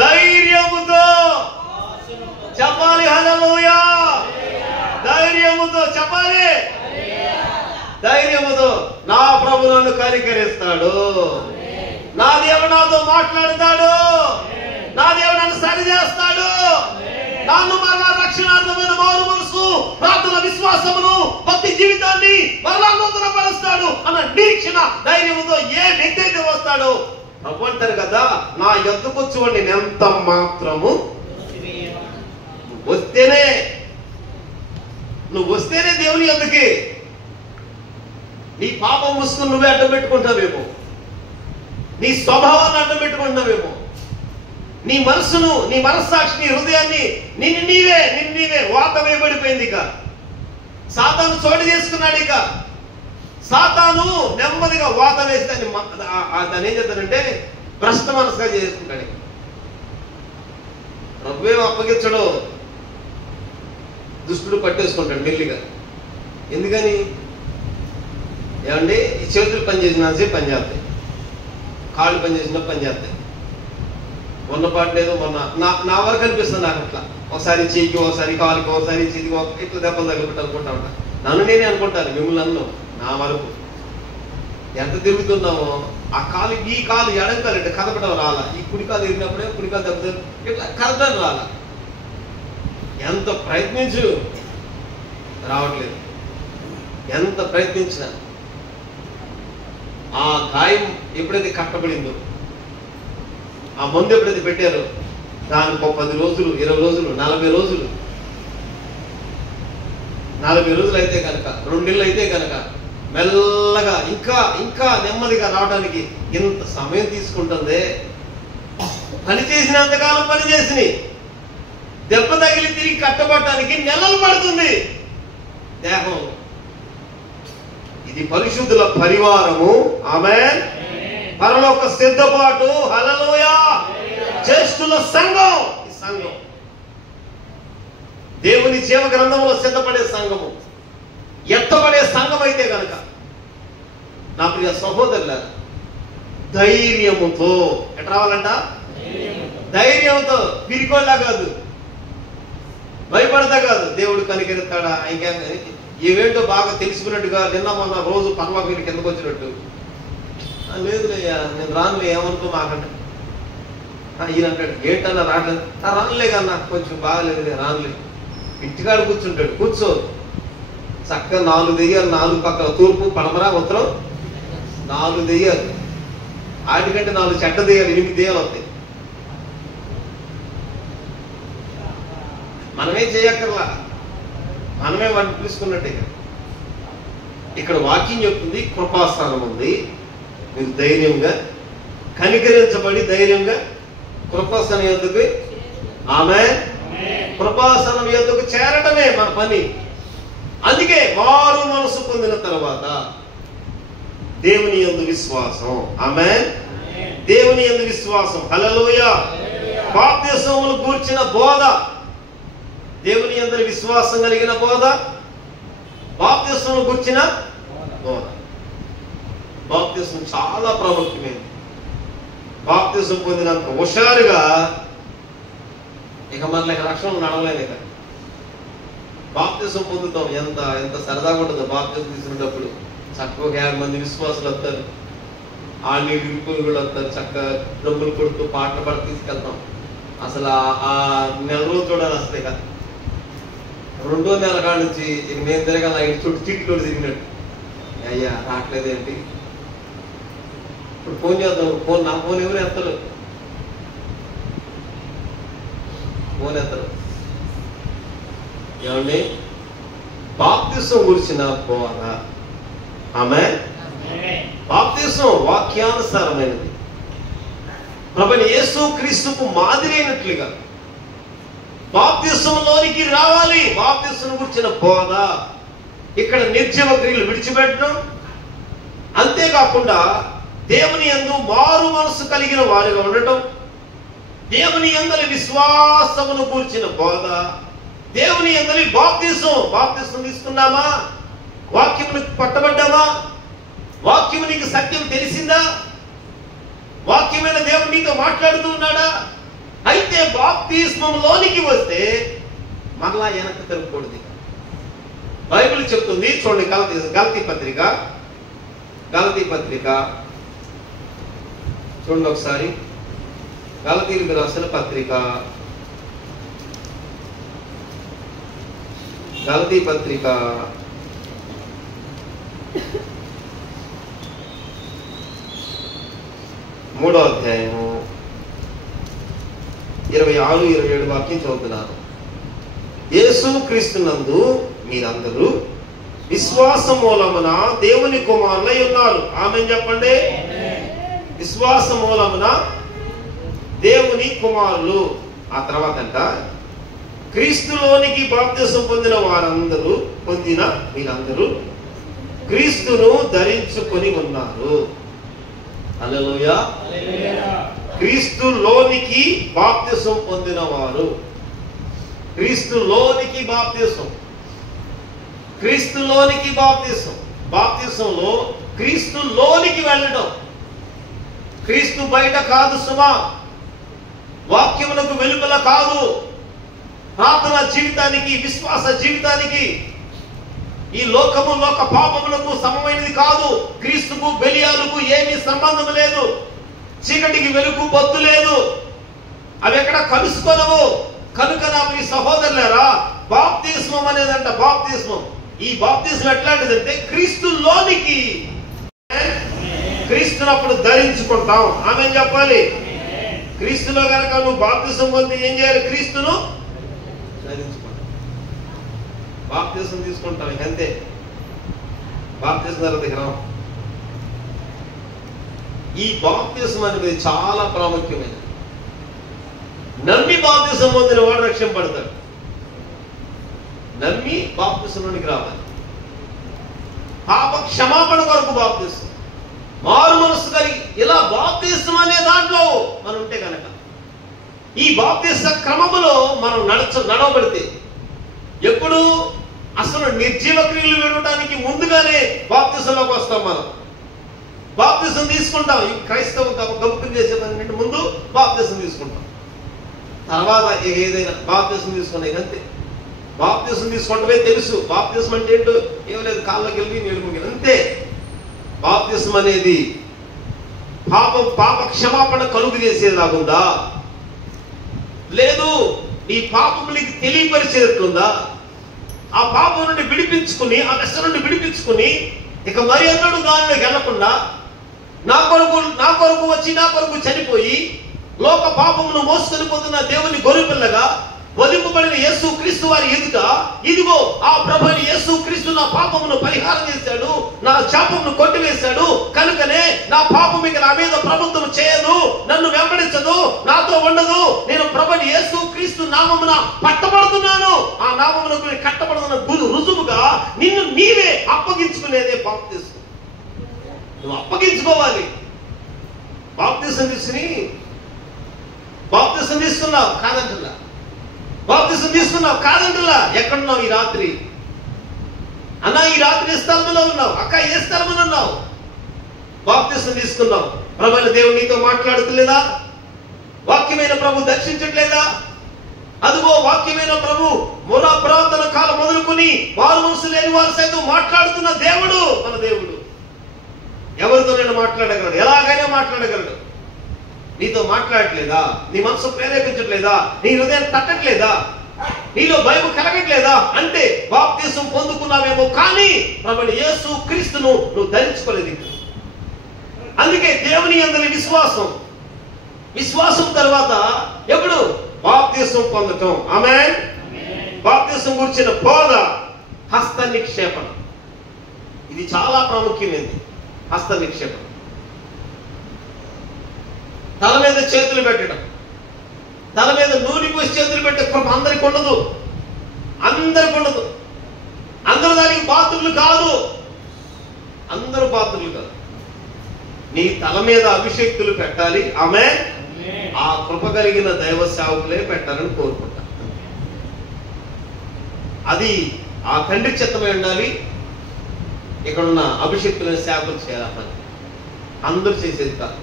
ధైర్యముతో చెప్పాలి హల్లెలూయా, ధైర్యముతో చెప్పాలి, ధైర్యముతో నా ప్రభు నన్ను కనికరిస్తాడు, నా దేవుడు నాతో మాట్లాడతాడు, నా దేవుడు నన్ను సరి చేస్తాడు, నన్ను మరలా రక్షణార్థమైన మారు మనసు, ప్రార్థన, విశ్వాసమును, భక్తి జీవితాన్ని మరలా నూతన పరుస్తాడు అన్న నిరీక్షణ ధైర్యముతో ఏ వ్యక్తి అయితే వస్తాడో ప్రభు అంటారు కదా, నా యొద్దకు చూడండి ఎంత మాత్రము నువ్వు వస్తేనే దేవుని యొద్దకి. నీ పాపం ముసుకుని నువ్వే అడ్డం పెట్టుకుంటావేమో, నీ స్వభావాన్ని అడ్డం పెట్టుకుంటావేమో, నీ మనస్సును, నీ మనస్సాక్షిని, హృదయాన్ని నిన్ను నీవే వాత వేయబడిపోయింది. ఇక సాతాను చోటు చేసుకున్నాడు. ఇక సాతాను నెమ్మదిగా వాత వేసి దాన్ని ఏం చేస్తాడంటే భ్రష్ట మనసుగా చేసుకుంటాడు. ప్రభువేం అప్పగించడు, దుష్టుడు పట్టేసుకుంటాడు మెల్లిగా. ఎందుకని ఏమండి, ఈ చేతులు పనిచేసినాసేపు పని చేస్తాయి, కాళ్ళు పనిచేసినా పని చేస్తాయి. మొన్నపాటు లేదు, నా వరకు అనిపిస్తుంది నాకు అట్లా, ఒకసారి చెయ్యికి, ఒకసారి కాలుకి, ఒకసారి చేతికి, ఇట్లా దెబ్బలు తగ్గినట్టు అనుకుంటా ఉంటా. నన్ను నేనే అనుకుంటాను, మిమ్మల్ని అన్ను నా వరకు ఎంత తిరుగుతున్నామో ఆ కాలు, ఈ కాలు ఎడంకాలంటే కదపడం రాలా, ఈ కుడికాలు తిరిగినప్పుడే కుడికాలు దెబ్బ ఇట్లా కదపడం రాలా. ఎంత ప్రయత్నించు రావట్లేదు, ఎంత ప్రయత్నించినా. ఆ గాయం ఎప్పుడైతే కట్టబడిందో, ఆ మందు ఎప్పుడైతే పెట్టారో దానికి 10 రోజులు, 20 రోజులు, 40 రోజులు, 40 రోజులు అయితే కనుక, 2 నెలలు అయితే కనుక మెల్లగా ఇంకా నెమ్మదిగా రావడానికి ఇంత సమయం తీసుకుంటుంది. పని చేసినంతకాలం పని చేసి దెబ్బ తగిలి తిరిగి కట్టబడటానికి నెలలు పడుతుంది దేహం. ఇది పరిశుద్ధుల పరివారము, ఆమేన్, పరలోక సిద్ధపాటు, హల్లెలూయా, జ్యేష్ఠుల సంఘం. ఈ సంఘం దేవుని జీవ గ్రంథంలో సిద్ధపడే సంఘము, ఎత్తబడే సంఘం అయితే కనుక నా ప్రియ సహోదరుల ధైర్యముతో ఎట్లా రావాలంట? ధైర్యంతో, పిరికోళ్ళ కాదు, భయపడతా కాదు. దేవుడు కనికెడతాడా, ఇంకా ఏవేంటో బాగా తెలుసుకున్నట్టుగా నిన్న మొన్న రోజు పర్వాకి కిందకు వచ్చినట్టు, లేదులే నేను రానులే ఏమనుకో మాకంటే ఈయన అంటాడు ఏంటన్నా రావట్లేదు, రానులే కన్నా కొంచెం బాగలేదు రానులే. ఇంటికాడ కూర్చుంటాడు, కూర్చో చక్కగా 4 దెయ్యాలు 4 పక్కల తూర్పు పడమర ఉత్తరం 4 దెయ్యాలు, వాటికంటే 4 చెడ్డ దెయ్యాలు 8 దెయ్యాలు వస్తాయి. మనమేం చేయక్కర్లా, మనమే వాటిని పిలుచుకున్నట్టే. ఇక్కడ వాక్యం చెప్తుంది కృపాస్థానం ఉంది, మీరు ధైర్యంగా కనికరించబడి ధైర్యంగా కృపాస్థానం ఎందుకు ఆమె కృపాస్థానం ఎందుకు చేరటమే మన పని. అందుకే మారు మనసు పొందిన తర్వాత దేవుని యందు విశ్వాసం, ఆమేన్, దేవుని యందు విశ్వాసం, హల్లెలూయా. బాప్తిసమును గూర్చిన బోధ, దేవుని యందు విశ్వాసం కలిగిన బోధ, బాప్తిసమును గూర్చిన బోధ. బాప్తిసం చాలా ప్రాముఖ్యమైనది. బాప్తిసం పొందినంత హుషారుగా ఇక మనకి రక్షణ నడవలేదు. ఇక బాప్తిసం పొందుతాం, ఎంత ఎంత సరదాగా ఉంటుందో. బాప్తిసం తీసుకునేటప్పుడు చక్కగా 50 మంది విశ్వాసులు వస్తారు, ఆ నీళ్ళు ఇరుకులు కూడా వస్తారు, చక్కగా డబ్బులు కొడుతూ పాటలు పాడి తీసుకెళ్తాం. అసలు ఆ నెల రోజులు చూడాలి. అసలు ఇక 2వ నెల కాడ నుంచి ఇక నేను తిరగాల చుట్టూ చీట్లు తిరిగినట్టు, అయ్యా రావట్లేదేంటి, ఇప్పుడు ఫోన్ చేద్దాం, నా ఫోన్ ఎవరు ఎత్తరు, ఫోన్ ఎత్తరు. ఏమండి, బాప్తిసం గురించిన బోధ, ఆమేన్, బాప్తిసం వాక్యానుసారమైనది, ప్రభువైన యేసు క్రీస్తుకు మాదిరి అయినట్లుగా బాప్తిసంలోనికి రావాలి. బాప్తిసం గురించిన బోధ, ఇక్కడ నిర్జీవ క్రియలు విడిచిపెట్టడం, అంతేకాకుండా దేవుని యందు మారు మనసు కలిగిన వారిగా ఉండటం, దేవుని యందలి విశ్వాసమును గూర్చిన బోధ, దేవుని యందలి బాప్తిసం తీసుకున్నామా, వాక్యమునికి పట్టబడ్డామా, వాక్యము నీకు సత్యం తెలిసిందా, వాక్యమైన దేవుడు నీతో మాట్లాడుతూ ఉన్నాడా? అయితే బాప్తిస్మంలోనికి వస్తే మరలా వెనక్కి తిరగకూడదు. బైబిల్ చెప్తుంది, చూడండి, గలతీ పత్రిక చూడండి ఒకసారి. గలతీయులకు రాసిన పత్రిక, గలతీ పత్రిక 3వ అధ్యాయము 26-27 వాక్యం చదువుతున్నాను. యేసు క్రీస్తునందు మీరందరూ విశ్వాస మూలమున దేవుని కుమారులై ఉన్నారు. ఆమేన్ చెప్పండి. విశ్వాస మూలమున దేవుని కుమారులు. ఆ తర్వాత అంట, క్రీస్తులోనికి బాప్తిసం పొందిన మీరందరూ క్రీస్తును ధరించుకొని ఉన్నారు. హల్లెలూయా. క్రీస్తులోనికి బాప్తిసం పొందిన వారు, క్రీస్తులోనికి బాప్తిసం, క్రీస్తులోనికి బాప్తిసం, బాప్తిసంలో క్రీస్తులోనికి వెళ్ళడం. క్రీస్తు బయట కాదు సుమా, వాక్యమునకు వెలుపల కాదు. ప్రార్థన జీవితానికి, విశ్వాస జీవితానికి, ఈ లోక పాపములకు సమమైనది కాదు. క్రీస్తుకు బెలియాలకు ఏమీ సంబంధం లేదు. చీకటికి వెలుగు బొత్తు లేదు, అవి ఎక్కడ కలుసుకోనవు. కనుక నా ప్రియ సహోదరులారా, బాప్తిస్మం అనేదంట, బాప్తిస్మం. ఈ బాప్తిస్మం ఎట్లాంటిదంటే క్రీస్తులోనికి, క్రీస్తునప్పుడు ధరించుకుంటాం. ఆమేన్ చెప్పాలి. క్రీస్తులో కనుక నువ్వు బాప్తిసం పొంది ఏం చేయాలి? క్రీస్తును ధరించుకుంటాం. బాప్తిసం తీసుకుంటాం, అంతే. బాప్తిసం దగ్గర ఈ బాప్తిసం అనేది చాలా ప్రాముఖ్యమైనది. నమ్మి బాప్తిసం పొందిన వాడు రక్షింపడతాడు. నమ్మి బాప్తిసంలోనికి రావాలి. పాప క్షమాపణ కొరకు బాప్తిసం, మారు మనసు కలిగి ఇలా బాప్తిసం అనే దాంట్లో మనం ఉంటే కనుక, ఈ బాప్తిస క్రమములో మనం నడవబడితే, ఎప్పుడు అసలు నిర్జీవ క్రియలు విడవడానికి ముందుగానే బాప్తిసంలోకి వస్తాం. మనం బాప్తిసం తీసుకుంటాం. ఈ క్రైస్తవ గొప్పని చేసే పని ముందు బాప్తిసం తీసుకుంటాం. తర్వాత ఏదైనా బాప్తిసం తీసుకున్నాయి అంతే. బాప్తిసం తీసుకుంటే తెలుసు బాప్తిసం అంటే ఏంటో. ఏం లేదు, కాళ్ళకి వెళ్ళి నీళ్ళు ముగిలి అంతే. బాప్తిసం అనేది పాప క్షమాపణ కలుగు చేసేలాగుందా? లేదు, నీ పాపము నీకు తెలియపరిచేట్లుందా? ఆ పాపం నుండి విడిపించుకుని, ఆ కష్టం నుండి విడిపించుకుని ఇక మరి అన్నడు దానిలోకి వెళ్ళకుండా నా కొరకు వచ్చి నా కొరకు చనిపోయి లోక పాపమును మోసుకొని పోతున్న దేవుని గొర్రెపిల్లగా వధింపబడిన యేసు క్రీస్తు వారి ఎదుట, ఇదిగో ఆ ప్రభువైన యేసు క్రీస్తు నా పాపమును పరిహారం చేశాడు, నా శాపమును కొట్టివేశాడు, కనుకనే నా పాపం ఇక నా మీద ప్రభుత్వం చేయదు, నన్ను వెంబడించదు, నాతో ఉండదు, నేను ప్రభువైన యేసు క్రీస్తు నామమున పట్టబడుతున్నాను, ఆ నామమునకు కట్టబడుతున్న రుజువుగా నిన్ను నీవే అప్పగించుకునేదే బాప్తిసం. నువ్వు అప్పగించుకోవాలి. బాప్తిసం తీసుకున్నావు కాదంటున్నా, బాప్తిసం తీసుకున్నావు కాదంటున్నా. ఎక్కడున్నావు ఈ రాత్రి? అన్న ఈ రాత్రి ఏ స్థలంలో ఉన్నావు? అక్క ఏ స్థలంలో ఉన్నావు? బాప్తిసం తీసుకున్నావు. ప్రభువైన దేవుడు నీతో మాట్లాడుతులేదా? వాక్యమైన ప్రభు దర్శించట్లేదా? అదిగో వాక్యమైన ప్రభు మొరా పురాతన కాలం మొదలుకొని వారు మనసు లేని వారు సైతం మాట్లాడుతున్న దేవుడు మన దేవుడు. ఎవరితోనైనా మాట్లాడగలడు, ఎలాగైనా మాట్లాడగలడు. నీతో మాట్లాడట్లేదా? నీ మనసు ప్రేరేపించట్లేదా? నీ హృదయం తట్టట్లేదా? నీలో భయం కలగట్లేదా? అంటే బాప్తిసం పొందుకున్నావేమో, కానీ ప్రభువైన యేసు క్రీస్తును నువ్వు ధరించుకోలేదు. అందుకే దేవుని యందలి విశ్వాసం తర్వాత ఎప్పుడు బాప్తిసం పొందటం. ఆమేన్. బాప్తిసం గురించిన బోధ హస్త నిక్షేపణ, ఇది చాలా ప్రాముఖ్యమైనది. హస్త నిక్షేపణ, తల మీద చేతులు పెట్టడం, తల మీద నూనె పోసి చేతులు పెట్టే కృప అందరికి ఉండదు. అందరూ దానికి పాత్రులు కాదు. నీ తల మీద అభిషేక్తులు పెట్టాలి. ఆమేన్. ఆ కృప కలిగిన దైవ సేవకులే పెట్టాలని కోరుకుంటా. అది ఆ తండ్రి చిత్తమై ఉండాలి. ఇక్కడున్న అభిషేక్తులైన సేవకులు చేయాలి. అందరూ చేసేది కాదు.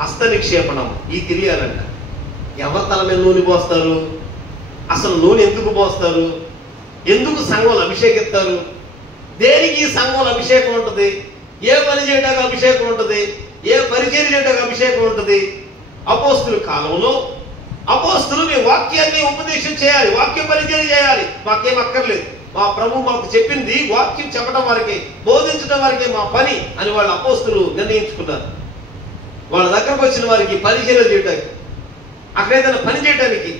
హస్త నిక్షేపణం ఇది తెలియాలంట. ఎవరి తల మీద నూనె పోస్తారు? అసలు నూనె ఎందుకు పోస్తారు? ఎందుకు సంఘంలో అభిషేకిస్తారు? దేనికి ఈ సంఘంలో అభిషేకం ఉంటుంది? ఏ పని చేయడానికి అభిషేకం ఉంటుంది? ఏ పరిచయం చేయడానికి అభిషేకం ఉంటుంది? అపోస్తుల కాలంలో అపోస్తులు మీ వాక్యాన్ని ఉపదేశం చేయాలి, వాక్య పరిచయం చేయాలి. మాకేం అక్కర్లేదు, మా ప్రభు మాకు చెప్పింది వాక్యం చెప్పడం వరకే, బోధించడం వరకే మా పని అని వాళ్ళు అపోస్తులు నిర్ణయించుకున్నారు. వాళ్ళ దగ్గరకు వచ్చిన వారికి పరిచయం చేయడానికి, అక్కడ ఏదైనా పని చేయడానికి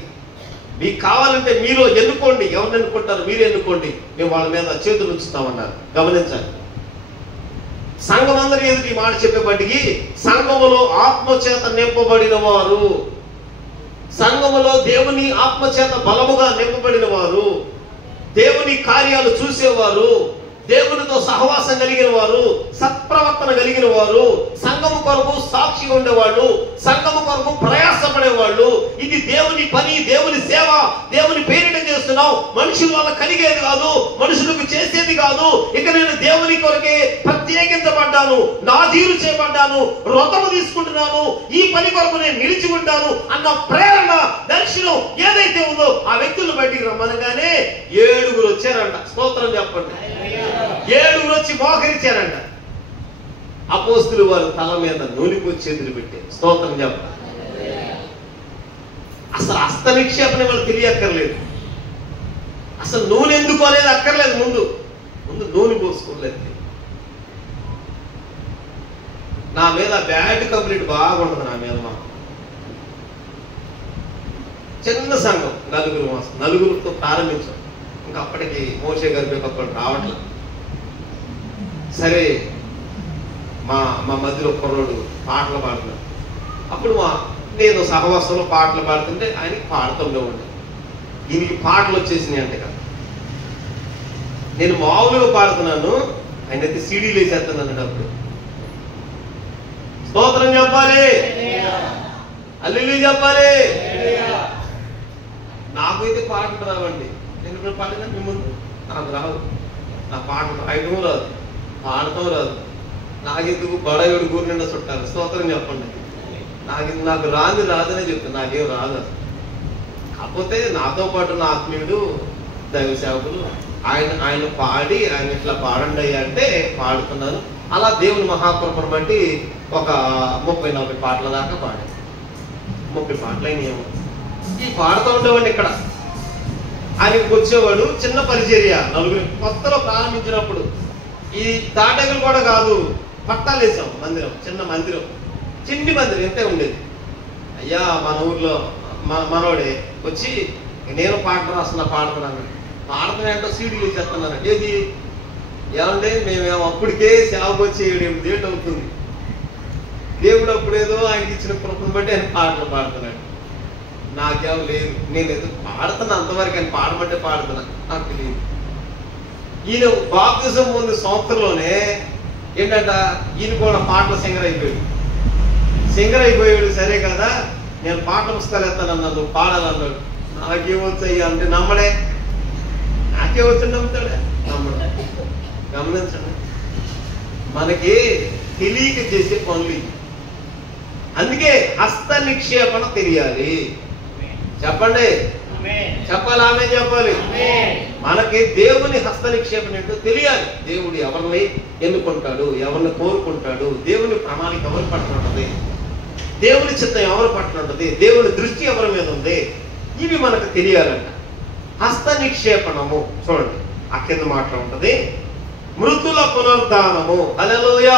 మీకు కావాలంటే మీరు ఎన్నుకోండి, ఎవరిని ఎన్నుకుంటారు మీరు ఎన్నుకోండి, మేము వాళ్ళ మీద చేతులు ఉంచుతామన్నారు. గమనించాలి. సంఘం అందరి ఎదుటి మాట చెప్పేపటికి సంఘములో ఆత్మచేత నింపబడిన వారు, సంఘములో దేవుని ఆత్మచేత బలముగా నింపబడిన వారు, దేవుని కార్యాలు చూసేవారు, దేవునితో సహవాసం కలిగిన వారు, సత్ప్రవర్తన కలిగిన వారు, సంఘము కొరకు సాక్షిగా ఉండేవాళ్ళు, సంఘము కొరకు ప్రయాసపడేవాళ్ళు. ఇది దేవుని పని, దేవుని సేవ, దేవుని పేరిట చేస్తున్నాం. మనుషుల వల్ల కలిగేది కాదు, మనుషులకు చేసేది కాదు. ఇక నేను దేవుని కొరకే ప్రత్యేకించబడ్డాను, నాజీరు చేయబడ్డాను, వ్రతము తీసుకుంటున్నాను, ఈ పని కొరకు నేను నిలిచి ఉంటాను అన్న ప్రేరణ, దర్శనం ఏదైతే ఉందో ఆ వ్యక్తులను బయటికి రమ్మనగానే 7 వచ్చారంట. స్తోత్రం చెప్పండి. 7 వచ్చి మోకరించారంట. అపోస్తులు వారు తల మీద నూనె పోసి చేతులు పెట్టారు. స్తోత్రం చెప్పండి. అసలు హస్త నిక్షేపణ వాళ్ళు తెలియక్కర్లేదు. అసలు నూనె ఎందుకు అనేది అక్కర్లేదు. ముందు నూనె పోసుకోలేదు. నా మీద బ్యాడ్ కంప్లీట్ బాగుంటుంది. నా మీద మాకు చిన్న సంఘం, నలుగురితో ప్రారంభించాం. ఇంకా అప్పటికి మోషే గారి ఒక్కడు రావట్లేదు. సరే మా మధ్యలో కుర్రోడు పాటలు పాడుతున్నాడు. అప్పుడు నేను సహవాసంలో పాటలు పాడుతుంటే ఆయనకి పాడుతూనే ఉండే. ఈయనకి పాటలు వచ్చేసినాయి అంటే కదా. నేను మామూలుగా పాడుతున్నాను, ఆయన అయితే సీడీలు వేసేస్తున్నాను. అప్పుడు స్తోత్రం చెప్పాలి, హల్లెలూయా చెప్పాలి. నాకైతే పాటలు రావండి. నేను ఇప్పుడు పాడినా మీ ముందు నాకు రాదు. నా పాటలు రాయడం రాదు, పాడటం రాదు. నాకెందుకు బడయుడు గురి నిండా చుట్టాలి. స్తోత్రం చెప్పండి. నాకు రాదనే చెప్తాను. నాకేం రాదు. కాకపోతే నాతో పాటు నా ఆత్మీయుడు దైవ సేవకులు ఆయన పాడి, ఆయన ఇట్లా పాడండి అయ్యా అంటే పాడుతున్నాను. అలా దేవుని మహాకృపను బట్టి ఒక 30-40 పాటల దాకా పాడాను. 30 పాటలైనయేమో. ఈ పాడుతూ ఉండేవాడిని ఇక్కడ. ఆయనకి వచ్చేవాడు, చిన్న పరిచర్య, నలుగురు కొత్తలో ప్రారంభించినప్పుడు. ఈ తాటకులు కూడా కాదు, పట్టాలు వేసాం మందిరం, చిన్న మందిరం, చిన్ని మందిరం ఎంతే ఉండేది. అయ్యా మన ఊర్లో మనోడే వచ్చి నేను పాట రాస్తున్నా, పాడుతున్నాను. పాడుతున్నా సీడీలు చేస్తున్నాను. ఏది ఏమంటే మేమేమో అప్పటికే సేవకు వచ్చి డేట్ అవుతుంది. దేవుడు అప్పుడేదో ఆయనకి ఇచ్చిన కృపను బట్టి ఆయన పాటలు పాడుతున్నాడు. నాకేమో లేదు, నేను ఏదో పాడుతున్నా అంతవరకు, ఆయన పాడమంటే పాడుతున్నా, నాకు తెలియదు. ఈయన బాప్తిజం ముందు సంవత్సరంలోనే ఏంటంట, ఈయన కూడా పాటల సింగర్ అయిపోయాడు. సరే కదా, నేను పాటల పుస్తకాలు ఎత్తానన్నాను, నువ్వు పాడాలన్నాడు. నాకేమొచ్చయ్యా అంటే నమ్మడే, నాకేమొచ్చి నమ్ముతాడే, నమ్మడు. గమనించండి, మనకి తెలియక చేసే పనులు. అందుకే హస్త నిక్షేపణ తెలియాలి. చెప్పండి, చెప్పాలి, ఆమె చెప్పాలి. మనకి దేవుని హస్త నిక్షేపణ ఏంటో తెలియాలి. దేవుడు ఎవరిని ఎన్నుకుంటాడు, ఎవరిని కోరుకుంటాడు, దేవుని ప్రణాళిక ఎవరి పట్ల ఉంటుంది, దేవుని చిత్తం ఎవరి పట్ల ఉంటుంది, దేవుని దృష్టి ఎవరి మీద ఉంది, ఇవి మనకు తెలియాలంట. హస్త నిక్షేపణము చూడండి, ఆ కింద మాటలు ఉంటుంది. మృతుల పునరుద్ధానము. హల్లెలూయా.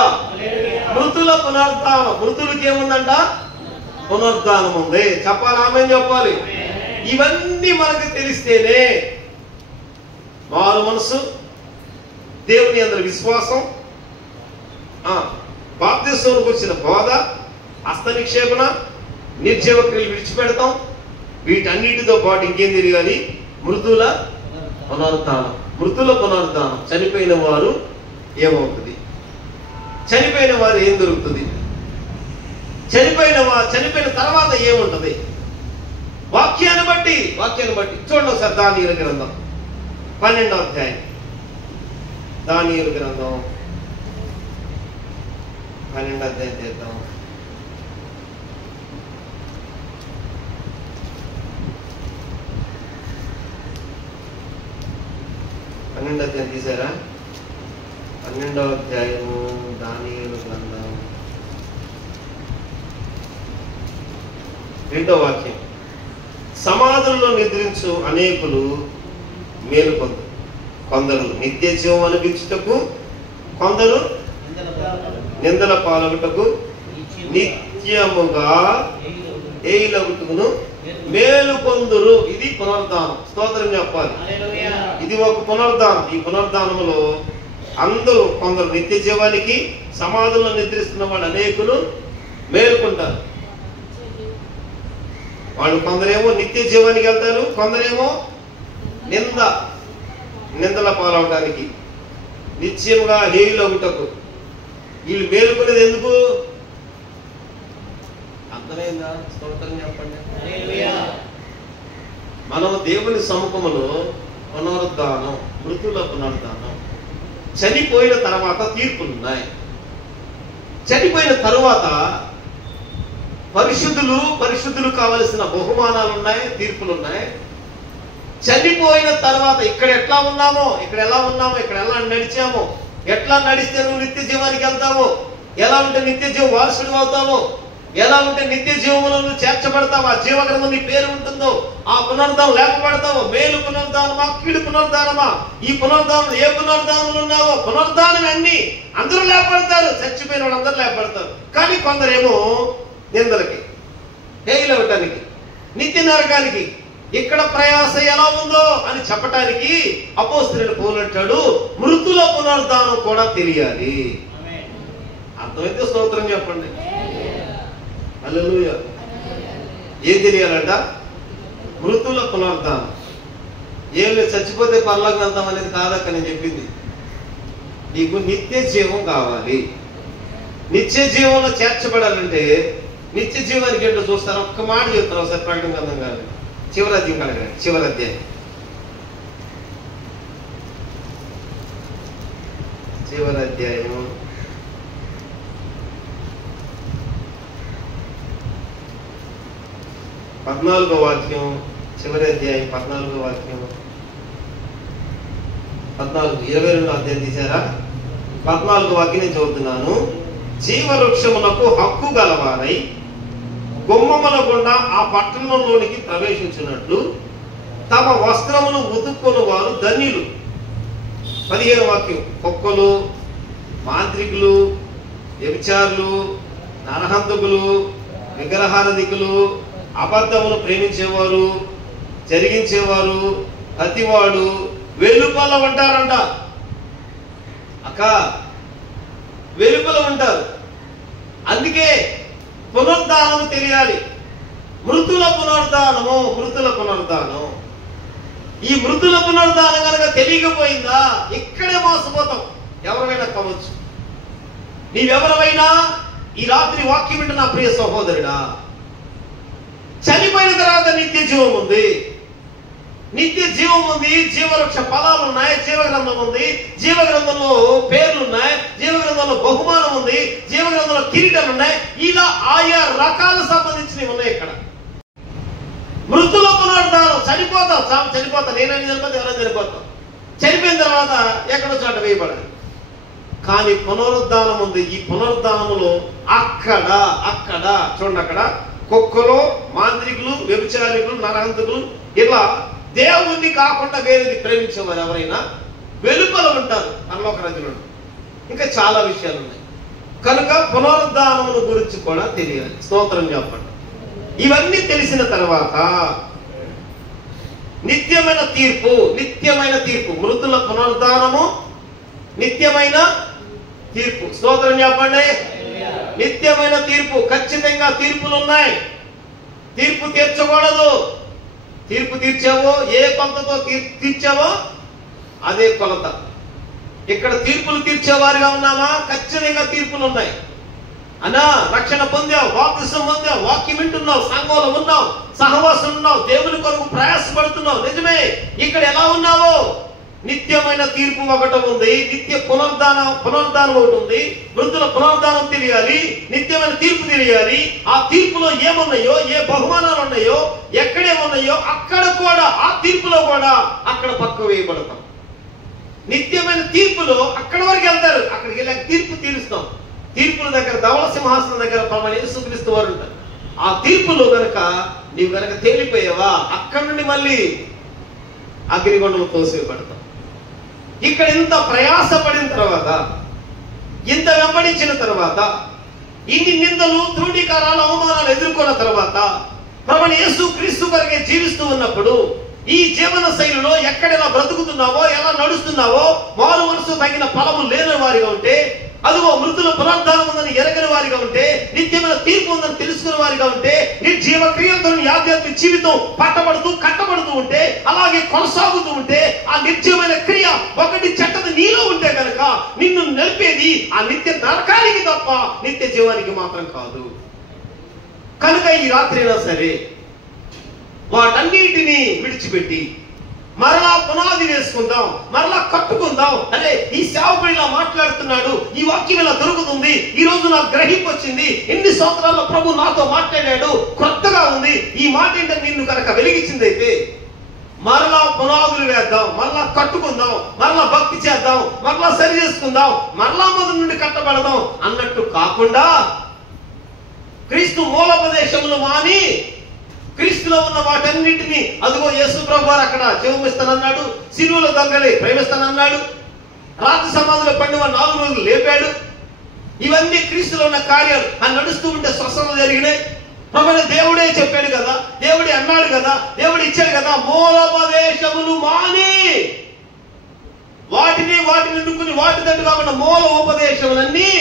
మృతుల పునరుద్ధానం. మృతులకి ఏముందంట? పునరుద్ధానం ఉంది. చెప్పాలి, ఆమె చెప్పాలి. ఇవన్నీ మనకు తెలిస్తేనే మారు మనసు, దేవుని అందరి విశ్వాసం, బాప్తిస్మానికి వచ్చిన బోధ, హస్త నిక్షేపణ, నిర్జీవ క్రియలు విడిచిపెడతాం. వీటన్నిటితో పాటు ఇంకేం తెలియాలి? మృతుల పునరుద్ధానం. మృతుల పునరుద్ధానం. చనిపోయిన వారు ఏమవుతుంది, చనిపోయిన వారు ఏం దొరుకుతుంది, చనిపోయిన తర్వాత ఏముంటది, వాక్యాన్ని బట్టి చూడండి ఒకసారి. దానియేలు గ్రంథం 12వ అధ్యాయం. దానియేలు గ్రంథం 12వ అధ్యాయం చేద్దాం. అధ్యాయం తీసారా? 12వ అధ్యాయము దానియేలు గ్రంథం 2వ వాక్యం. సమాధుల్లో నిద్రించు అనేకులు మేలుకొందరు, కొందరు నిత్య జీవం అనిపించుటకు, కొందరు నిందల పాలగుటకు, నిత్యముగా ఏయిలగుటకును మేలుకొందురు. ఇది పునరుద్ధానం. స్తోత్రం చెప్పాలి. ఇది ఒక పునరుద్ధానం. ఈ పునరుద్ధానంలో అందరూ, కొందరు నిత్య జీవానికి, సమాధుల్లో నిద్రిస్తున్న వాళ్ళు అనేకులు మేలుకుంటారు. వాళ్ళు కొందరేమో నిత్య జీవానికి వెళ్తారు, కొందరేమో నిందల పాలవటానికి, నిత్యముగా హేయులగుటకు. వీళ్ళు మేలుకునేది ఎందుకు? అర్థమైందా? స్తోత్రం చెప్పండి. మనం దేవుని సముఖములో పునరుద్ధానం, మృతుల పునరుద్ధానం. చనిపోయిన తర్వాత తీర్పులున్నాయి. చనిపోయిన తరువాత పరిశుద్ధులు కావలసిన బహుమానాలు ఉన్నాయి, తీర్పులు ఉన్నాయి. చనిపోయిన తర్వాత ఇక్కడ ఎలా ఉన్నామో, ఇక్కడ ఎలా నడిచామో, ఎట్లా నడిస్తే నువ్వు నిత్య జీవానికి వెళ్తావో, ఎలా ఉంటే నిత్య జీవం వారసుడు అవుతావో, ఎలా ఉంటే నిత్య జీవములో నువ్వు చేర్చబడతావు, ఆ జీవగ్రంథం నీ పేరు ఉంటుందో, ఆ పునరుద్ధానం లేపబడతావు. మేలు పునరుద్ధానమా, కీడు పునరుద్ధానమా? ఈ పునరుద్ధానం ఏ పునరుద్ధానంలో ఉన్నావో, పునరుద్ధానం అన్ని అందరూ లేపబడతారు. చచ్చిపోయిన వాళ్ళు అందరూ లేపబడతారు. కానీ కొందరేమో నిందలకి, హేయులవటానికి, నిత్య నరకానికి, ఇక్కడ ప్రయాస ఎలా ఉందో అని చెప్పటానికి అపోస్తలుడు పౌలు అంటాడు, మృతుల పునరుద్ధానం కూడా తెలియాలి. అర్థమైతే స్తోత్రం చెప్పండి. హల్లెలూయా. ఏం తెలియాలంట? మృతుల పునరుద్ధానం. ఏం లేదు, చచ్చిపోతే పరలోకం వెళ్తాం అనేది కాదక్క నేను చెప్పింది. నీకు నిత్య జీవం కావాలి. నిత్య జీవంలో చేర్చబడాలంటే, నిత్య జీవానికి ఏంటో చూస్తారు. ఒక్క మాట చెప్తాను ఒకసారి, ప్రకటన గ్రంథం కాదు, చివరి అధ్యాయం కలగండి. చివరి అధ్యాయం 14వ వాక్యం. చివరి అధ్యాయం 14వ వాక్యం. 22వ అధ్యాయం తీశారా? 14వ వాక్యం నేను చదువుతున్నాను. జీవవృక్షమునకు హక్కు గలవారై గుమ్మముల గుండా ఆ పట్టణంలోనికి ప్రవేశించినట్లు తమ వస్త్రమును ఉతుక్కుని వారు ధన్యులు. 15వ వాక్యం. కుక్కలు, మాంత్రికులు, వ్యభిచారులు, నరహంతకులు, విగ్రహారాధికులు, అబద్ధమును ప్రేమించేవారు, జరిగించేవారు, ప్రతివాడు వెలుపల ఉంటారంట. అక్క, వెలుపల ఉంటారు. అందుకే పునరుద్ధానము తెలియాలి. మృతుల పునరుద్ధానము, మృతుల పునరుద్ధానం. ఈ మృతుల పునరుద్ధానం కనుక తెలియకపోయిందా ఇక్కడే మోసపోతాం. ఎవరైనా కావచ్చు. నీవెవరైనా ఈ రాత్రి వాక్యం వింటున్న నా ప్రియ సహోదరుడా, చనిపోయిన తర్వాత నిత్య జీవం ఉంది. నిత్య జీవం ఉంది. జీవవృక్ష ఫలాలు ఉన్నాయి. జీవగ్రంథం ఉంది. జీవగ్రంథంలో పేర్లు ఉన్నాయి. జీవగ్రంథంలో బహుమానం ఉంది. జీవగ్రంథంలో కిరీటాలు ఉన్నాయి. ఇలా ఆయా రకాల సంబంధించినవి ఉన్నాయి. ఇక్కడ మృతుల పునరుద్ధానం. చనిపోతా నేనైనా చనిపోతా, ఎవరైనా చనిపోతాం. చనిపోయిన తర్వాత ఎక్కడో చోట వేయబడాలి. కానీ పునరుద్ధానం ఉంది. ఈ పునరుద్ధానములో అక్కడ చూడండి, అక్కడ కుక్కలు, మాంత్రికులు, వ్యభిచారికులు, నరహంతకులు, ఇలా దేవుణ్ణి కాకుండా వేరేది ప్రేమించేవారు ఎవరైనా వెలుపల ఉంటారు పరలోక రాజ్యంలో. ఇంకా చాలా విషయాలు ఉన్నాయి. కనుక పునరుద్ధానముల గురించి కూడా తెలియాలి. స్తోత్రం చెప్పండి. ఇవన్నీ తెలిసిన తర్వాత నిత్యమైన తీర్పు, మృతుల పునరుద్ధానము, నిత్యమైన తీర్పు. స్తోత్రం చెప్పండి. నిత్యమైన తీర్పు. ఖచ్చితంగా తీర్పులు ఉన్నాయి. తీర్పు తీర్చకూడదు. తీర్పు తీర్చావో, ఏ కొలతతో తీర్చావో అదే కొలత. ఇక్కడ తీర్పులు తీర్చేవారిగా ఉన్నామా? ఖచ్చితంగా తీర్పులు ఉన్నాయి. అన్నా, రక్షణ పొందావు, బాప్తిసం పొందావు, వాక్యం వింటున్నావు, సంఘంలో ఉన్నావు, సహవాసం ఉన్నావు, దేవుని కొరకు ప్రయాసపడుతున్నావు. నిజమే. ఇక్కడ ఎలా ఉన్నావో నిత్యమైన తీర్పు ఒకటి ఉంది. నిత్య పునరుద్ధానం ఒకటి ఉంది. మృతుల పునరుద్ధానం తెలియాలి. నిత్యమైన తీర్పు తెలియాలి. ఆ తీర్పులో ఏమున్నాయో, ఏ బహుమానాలు ఉన్నాయో, ఎక్కడేమున్నాయో అక్కడ కూడా, ఆ తీర్పులో కూడా అక్కడ పక్క వేయబడతాం. నిత్యమైన తీర్పులో అక్కడ వరకు వెళ్తారు. అక్కడికి వెళ్ళి తీర్పు తీరుస్తాం. తీర్పుల దగ్గర, ధవళ సింహాసనం దగ్గర ప్రభువైన యేసుక్రీస్తు వారు ఉంటారు. ఆ తీర్పులో గనక నీవు గనక తేలిపోయావా, అక్కడి నుండి మళ్ళీ అగ్నిగుండంలో తోసివేయబడతాం. ఇక్కడ ఇంత ప్రయాసపడిన తర్వాత, ఇంత వెంబడించిన తర్వాత, ఇన్ని నిందలు, త్రుటికారాలు, అవమానాలు ఎదుర్కొన్న తర్వాత ప్రభువైన యేసుక్రీస్తు కొరకే జీవిస్తూ ఉన్నప్పుడు ఈ జీవన శైలిలో ఎక్కడెలా బ్రతుకుతున్నావో, ఎలా నడుస్తున్నావో, మారు మనసు తగిన ఫలము లేని వారిగా ఉంటే, అదిగో మృతుల పునరుద్ధానం ఉందని ఎరగని వారిగా ఉంటే, నిత్యమైన తీర్పు ఉందని తెలుసుకున్న వారిగా ఉంటే, నీ జీవ క్రియలతో ఆధ్యాత్మిక జీవితం కట్టబడుతూ ఉంటే, అలాగే కొనసాగుతూ ఉంటే, ఆ నిత్యమైన క్రియ ఒకటి చెడ్డది నీలో ఉంటే కనుక నిన్ను నిలిపేది ఆ నిత్య నరకానికి తప్ప నిత్య జీవానికి మాత్రం కాదు. కనుక ఈ రాత్రి అయినా సరే వాటన్నిటినీ విడిచిపెట్టి మరలా పునాది వేసుకుందాం, మరలా కట్టుకుందాం. అరే, ఈ సేవకుడు ఇలా మాట్లాడుతున్నాడు, ఈ వాక్యం ఇలా దొరుకుతుంది, ఈ రోజు నాకు గ్రహింపు వచ్చింది, ఎన్ని సంవత్సరాల్లో ప్రభు నాతో మాట్లాడాడు, కొత్తగా ఉంది, ఈ మాట ఏంటని నిన్ను కనుక వెలిగించిందైతే మరలా పునాదులు వేద్దాం, మరలా కట్టుకుందాం, మరలా భక్తి చేద్దాం, మరలా సరి చేసుకుందాం, మరలా మొదటి నుండి కట్టబడదాం అన్నట్టు కాకుండా క్రీస్తు మూలోపదేశములు మాని క్రీస్తులో ఉన్న వాటన్నిటిని, అదిగో యేసు ప్రభు వారు అక్కడ జీవమిస్తానన్నాడు, సిలువలో దొంగలి ప్రేమిస్తానన్నాడు, రాత్రి సమాధిలో పండుగ 4 రోజులు లేపాడు. ఇవన్నీ క్రీస్తులో ఉన్న కార్యాలు. అని నడుస్తూ ఉంటే స్వస్థత జరిగినాయి. ప్రభువైన దేవుడే చెప్పాడు కదా, దేవుడే అన్నాడు కదా, దేవుడు ఇచ్చాడు కదా. మూలోపదేశములు మాని వాటిని ఎన్నుకుని వాటి తట్టు కాకుండా మూల ఉపదేశములన్నీ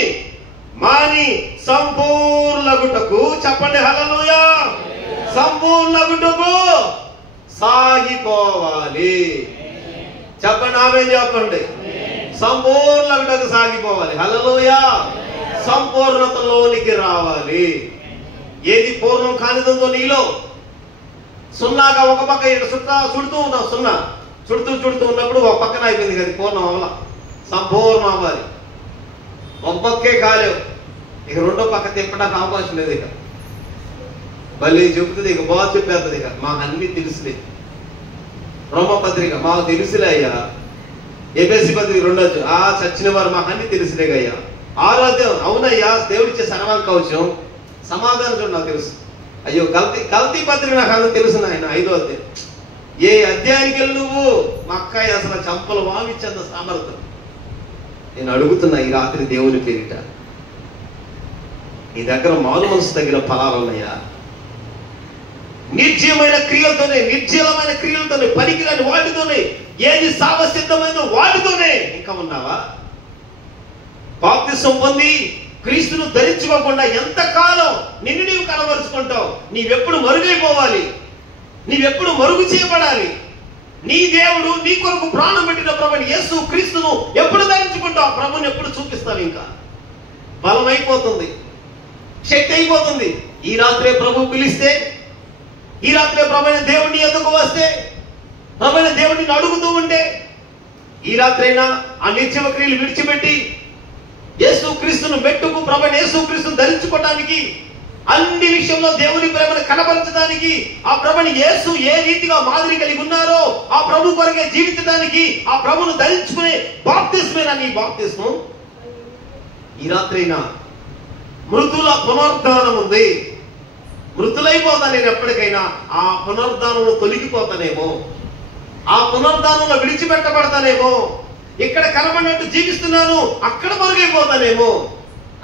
మాని సంపూర్ణగుటకు, చెప్పండి హల్లెలూయా, సంపూర్ణగుటకు సాగిపోవాలి. చెప్పండి, ఆమేన్ చెప్పండి. సంపూర్ణగుటకు సాగిపోవాలి. హల్లెలూయా. సంపూర్ణతలోనికి రావాలి. ఏది పూర్ణం కానిదంతో నీలో సున్నాగా ఒక పక్క చుడుతూ ఉన్నావు. సున్నా చుడుతూ ఉన్నప్పుడు ఒక పక్కన అయిపోయింది కదా, పూర్ణం అవ్వాల, సంపూర్ణం అవ్వాలి. ఒక పక్కే కాలేవు, ఇక రెండో పక్క తిప్పడానికి అవకాశం లేదు. ఇక మళ్ళీ చెబుతుంది, ఇక బాగా చెప్పేస్తుంది. ఇక మాకు అన్ని తెలుసులే. రోమపత్రిక మాకు తెలుసులే అయ్యా. ఎఫెసీ పత్రిక 2 చచ్చిన వారు మాకు అన్ని తెలుసులే అయ్యా. 6 అవునయ్యా, దేవుడిచ్చే సర్వాంగ కవచం. సమాధానం చూడు, నాకు తెలుసు. అయ్యో గల్తీ పత్రిక నాకు అందరూ తెలుసు ఆయన 5వ అధ్యాయం. ఏ అధ్యాయానికి వెళ్ళి నువ్వు మా అక్కాయి అసలు చంపలు వామిచ్చేంత సామర్థ్యం. నేను అడుగుతున్నా ఈ రాత్రి దేవుని పేరిట, నీ దగ్గర మారు మనసు తగిన ఫలాలు ఉన్నాయా? నిర్జీవమైన క్రియలతోనే పనికిరాని వాటితోనే, ఏది సావసిద్ధమైందో వాటితోనే ఇంకా ఉన్నావా? బాప్తిసం పొంది క్రీస్తును ధరించుకోకుండా ఎంతకాలం నిన్ను నీవు కనబరుచుకుంటావు? నీవెప్పుడు మరుగైపోవాలి, నీవెప్పుడు మరుగు చేయబడాలి. నీ దేవుడు నీ కొరకు ప్రాణం పెట్టిన ప్రభుని యేసు క్రీస్తును ఎప్పుడు ధరించుకుంటావు? ప్రభుని ఎప్పుడు చూపిస్తావు? ఇంకా బలం అయిపోతుంది, శక్తి అయిపోతుంది. ఈ రాత్రే ప్రభు పిలిస్తే, ఈ రాత్రే ప్రభుని దేవుడిని ఎదుకు వస్తే, ప్రభుని దేవుడిని అడుగుతూ ఉంటే, ఈ రాత్రైనా ఆ నిర్జీవ క్రియలు విడిచిపెట్టి యేసు క్రీస్తును మెట్టుకు ప్రభుని యేసు క్రీస్తును ధరించుకోవడానికి, అన్ని విషయంలో దేవుని ప్రేమను కనబరచడానికి, ఆ ప్రభుని యేసు ఏ రీతిగా మాదిరి కలిగి ఉన్నారో ఆ ప్రభు కొరకే జీవించడానికి, ఆ ప్రభును ధరించుకునే బాప్తిస్మేనా నీ బాప్తిస్మం? ఈ రాత్రైనా మృతుల పునరుద్ధానం ఉంది. మృతులైపోతా నేను ఎప్పటికైనా, ఆ పునరుద్ధానంలో తొలగిపోతానేమో, ఆ పునరుద్ధానంలో విడిచిపెట్టబడతానేమో, ఇక్కడ కనబడినట్టు జీవిస్తున్నాను అక్కడ మరుగైపోతానేమో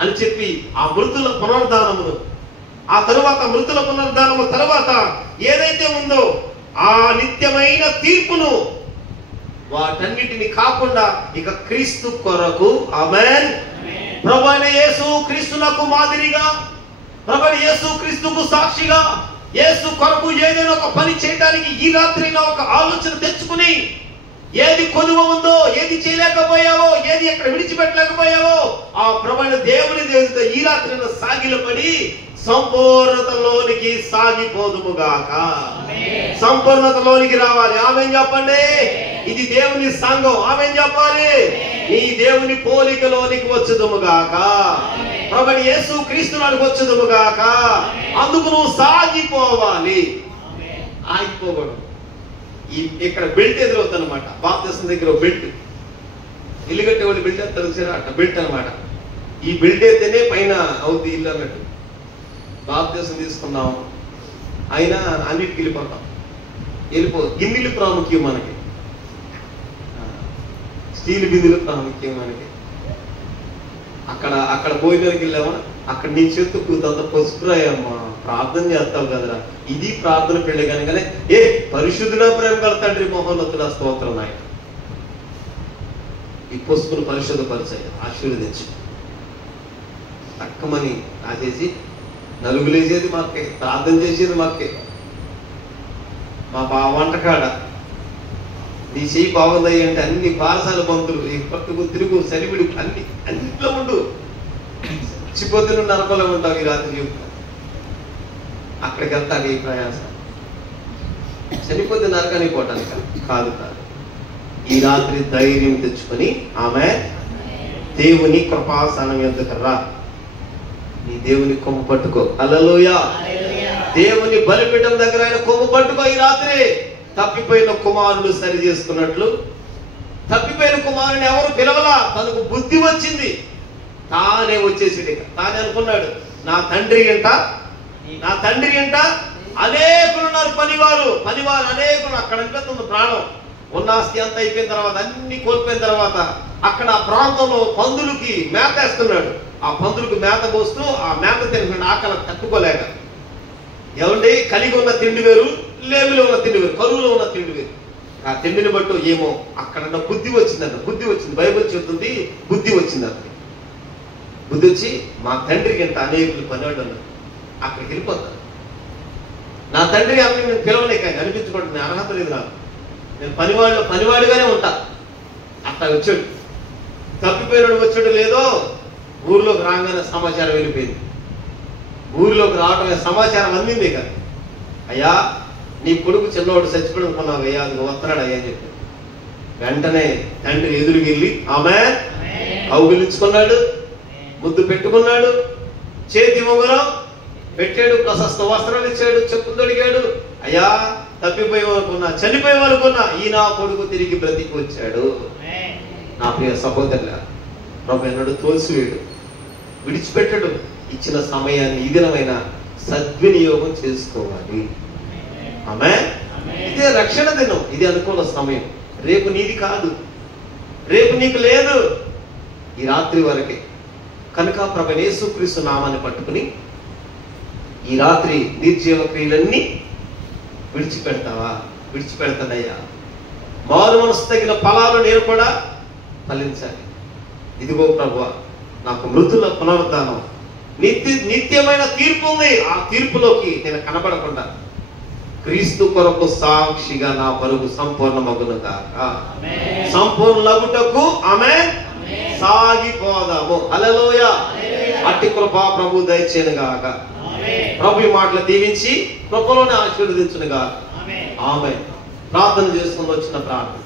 అని చెప్పి ఆ మృతుల పునరుద్ధానమును, ఆ తరువాత మృతుల పునరుద్ధానము తరువాత ఏదైతే ఉందో ఆ నిత్యమైన తీర్పును, వాటన్నిటిని కాకుండా ఇక క్రీస్తు కొరకు, ఆమేన్, ప్రభువైన యేసు క్రీస్తునకు మాదిరిగా, ప్రభువైన యేసు క్రీస్తుకు సాక్షిగా, యేసు కొరకు ఏదైనా ఒక పని చేయడానికి ఈ రాత్రిలో ఒక ఆలోచన తెచ్చుకుని, ఏది కొలువ ఉందో, ఏది చేయలేకపోయావో, ఏది ఎక్కడ విడిచిపెట్టలేకపోయావో ఆ ప్రభువైన దేవుని దేవునితో ఈ రాత్రిలో సాగిలపడి సంపూర్ణతలోనికి సాగిపోదుముగాక. సంపూర్ణతలోనికి రావాలి. ఆమేన్ చెప్పండి. ఇది దేవుని సంఘం. ఆమేన్ చెప్పాలి. నీ దేవుని పోలికలోనికి వచ్చుదుముగాక. ప్రభువైన యేసు క్రీస్తునానికి వచ్చుదుముగాక. అందుకు నువ్వు సాగిపోవాలి, ఆగిపోకూడదు. ఇక్కడ బెల్ట్ ఎదురవుతుంది అనమాట. బాప్తిసం దగ్గర బెల్ట్, ఇల్లు కట్టే వాళ్ళు బెల్ట్ ఎత్తారు చూసారా, అట్లా బెల్ట్ అనమాట. ఈ బెల్ట్ అయితేనే పైన అవుద్ది ఇల్లు అన్నట్టు. బాప్తిసం తీసుకున్నాం అయినా అన్నిటికి వెళ్ళిపోతాం. గిన్నెలు ప్రాముఖ్యం మనకి, స్టీల్ బిందులు ప్రాముఖ్యం మనకి. అక్కడ భోజనానికి వెళ్ళామా, అక్కడ నీ చేతుకు అంత పసుపురాయమ్మా, ప్రార్థన చేస్తావు కదరా, ఇది ప్రార్థన పెళ్ళి కనుకనే పరిశుద్ధుల ప్రేమ గల తండ్రి మహోన్నతుల స్తోత్రం నాయన. ఈ పసుపును పరిశుద్ధపరిచాయి, ఆశీర్వదించు. తక్కమని రాసేసి నలుగులేసేది మాకే, ప్రార్థన చేసేది మాకే. మా వంటకాడ నీ చెయ్యి బాగుందయ్యి అంటే అన్ని పారసాల బంతులు, ఈ పట్టుకు తిరుగు సరివిడు అన్నిట్లో ఉండు. చచ్చిపోతే నువ్వు నరకలో ఉంటావు ఈ రాత్రి. అక్కడికి వెళ్తాను ఈ ప్రయాసం, చనిపోతే నరకానికి పోవటానికి కాదు. ఈ రాత్రి ధైర్యం తెచ్చుకొని ఆమె దేవుని కృపాసనం ఎందుకు రా, నీ దేవుని కొమ్ము పట్టుకో. హల్లెలూయా. దేవుని బలిపీఠం దగ్గర ఆయన కొమ్ము పట్టుకో. ఈ రాత్రి తప్పిపోయిన కుమారుడు సరి చేసుకున్నట్లు, తప్పిపోయిన కుమారుని ఎవరు పిలవలా, తనకు బుద్ధి వచ్చింది, తానే వచ్చేసి తానే అనుకున్నాడు, నా తండ్రి ఏంట అనేకులు ఉన్నారు, పనివారు అనేకులు. అక్కడ అనిపిస్తుంది ప్రాణం. ఉన్న ఆస్తి అంతా అయిపోయిన తర్వాత, అన్ని కోల్పోయిన తర్వాత అక్కడ ఆ ప్రాంతంలో పందులకి మేత వేస్తున్నాడు. ఆ పందులకు మేత పోస్తూ ఆ మేత తిన ఆకలి తట్టుకోలేక, ఏమండి కలిగి ఉన్న తిండి వేరు, లేమిలో ఉన్న తిండి వేరు, కరువులో ఉన్న తిండి వేరు. ఆ తిండిని బట్టు ఏమో అక్కడ బుద్ధి వచ్చింది. బైబిల్ చెబుతుంది బుద్ధి వచ్చింది. బుద్ధి వచ్చి మా తండ్రికి ఇంత అనేకులు పనివాడు అన్నారు. అక్కడికి వెళ్ళిపోతాను. నా తండ్రి అన్ని నేను పిలవలేక అనిపించుకోవడం అర్హత లేదు నాకు, నేను పనివాడిగానే ఉంటా. అట్లా వచ్చాడు, తప్పిపోయినాడు. వచ్చాడు లేదో ఊర్లోకి రాగానే సమాచారం వెళ్ళిపోయింది. ఊరిలోకి రావటమే సమాచారం అందింది కదా, అయ్యా నీ కొడుకు చిన్నవాడు చచ్చిపోనుకున్నావు అయ్యా, అది వస్తున్నాడు అయ్యా అని చెప్పి వెంటనే తండ్రి ఎదురుకి వెళ్ళి ఆమె కౌగిలించుకున్నాడు, ముద్దు పెట్టుకున్నాడు, చేతి ఉంగరం పెట్టాడు, ప్రశస్త వస్త్రాలు ఇచ్చాడు, చెప్పులు తొడిగాడు. అయ్యా తప్పిపోయేవనుకున్నా, చనిపోయేవనుకున్నా, ఈ నా కొడుకు తిరిగి బ్రతికి వచ్చాడు. నా ప్రియ సహోదరుల, ప్రభు ఎన్నడు తోసివేడు, విడిచిపెట్టడు. ఇచ్చిన సమయాన్ని, ఈ దినమైన సద్వినియోగం చేసుకోవాలి. ఆమేన్. ఇదే రక్షణ దినం, ఇది అనుకూల సమయం. రేపు నీది కాదు, రేపు నీకు లేదు, ఈ రాత్రి వరకే. కనుక ప్రభువైన యేసుక్రీస్తు నామాన్ని పట్టుకుని ఈ రాత్రి నిర్జీవ క్రియలన్నీ విడిచిపెడతావా? విడిచిపెడతానయ్యా, మారు మనసు తగిన ఫలాలు నేను కూడా ఫలించాలి. ఇదిగో ప్రభువా, నాకు మృతుల పునరుద్ధానం, నిత్యమైన తీర్పు ఉంది. ఆ తీర్పులోకి నేను కనబడకుండా క్రీస్తు కొరకు సాక్షిగా నా పరుగు సంపూర్ణమగును గాక. సంపూర్ణమగుటకు ఆమేన్ సాగిపోదాము. హల్లెలూయా. అట్టి కృప ప్రభు దయచేయను గాక. ప్రభు ఈ మాటలు దీవించి కృపలోనే ఆశీర్వదించును గాక. ఆమేన్. ప్రార్థన చేసుకుని వచ్చిన ప్రార్థన.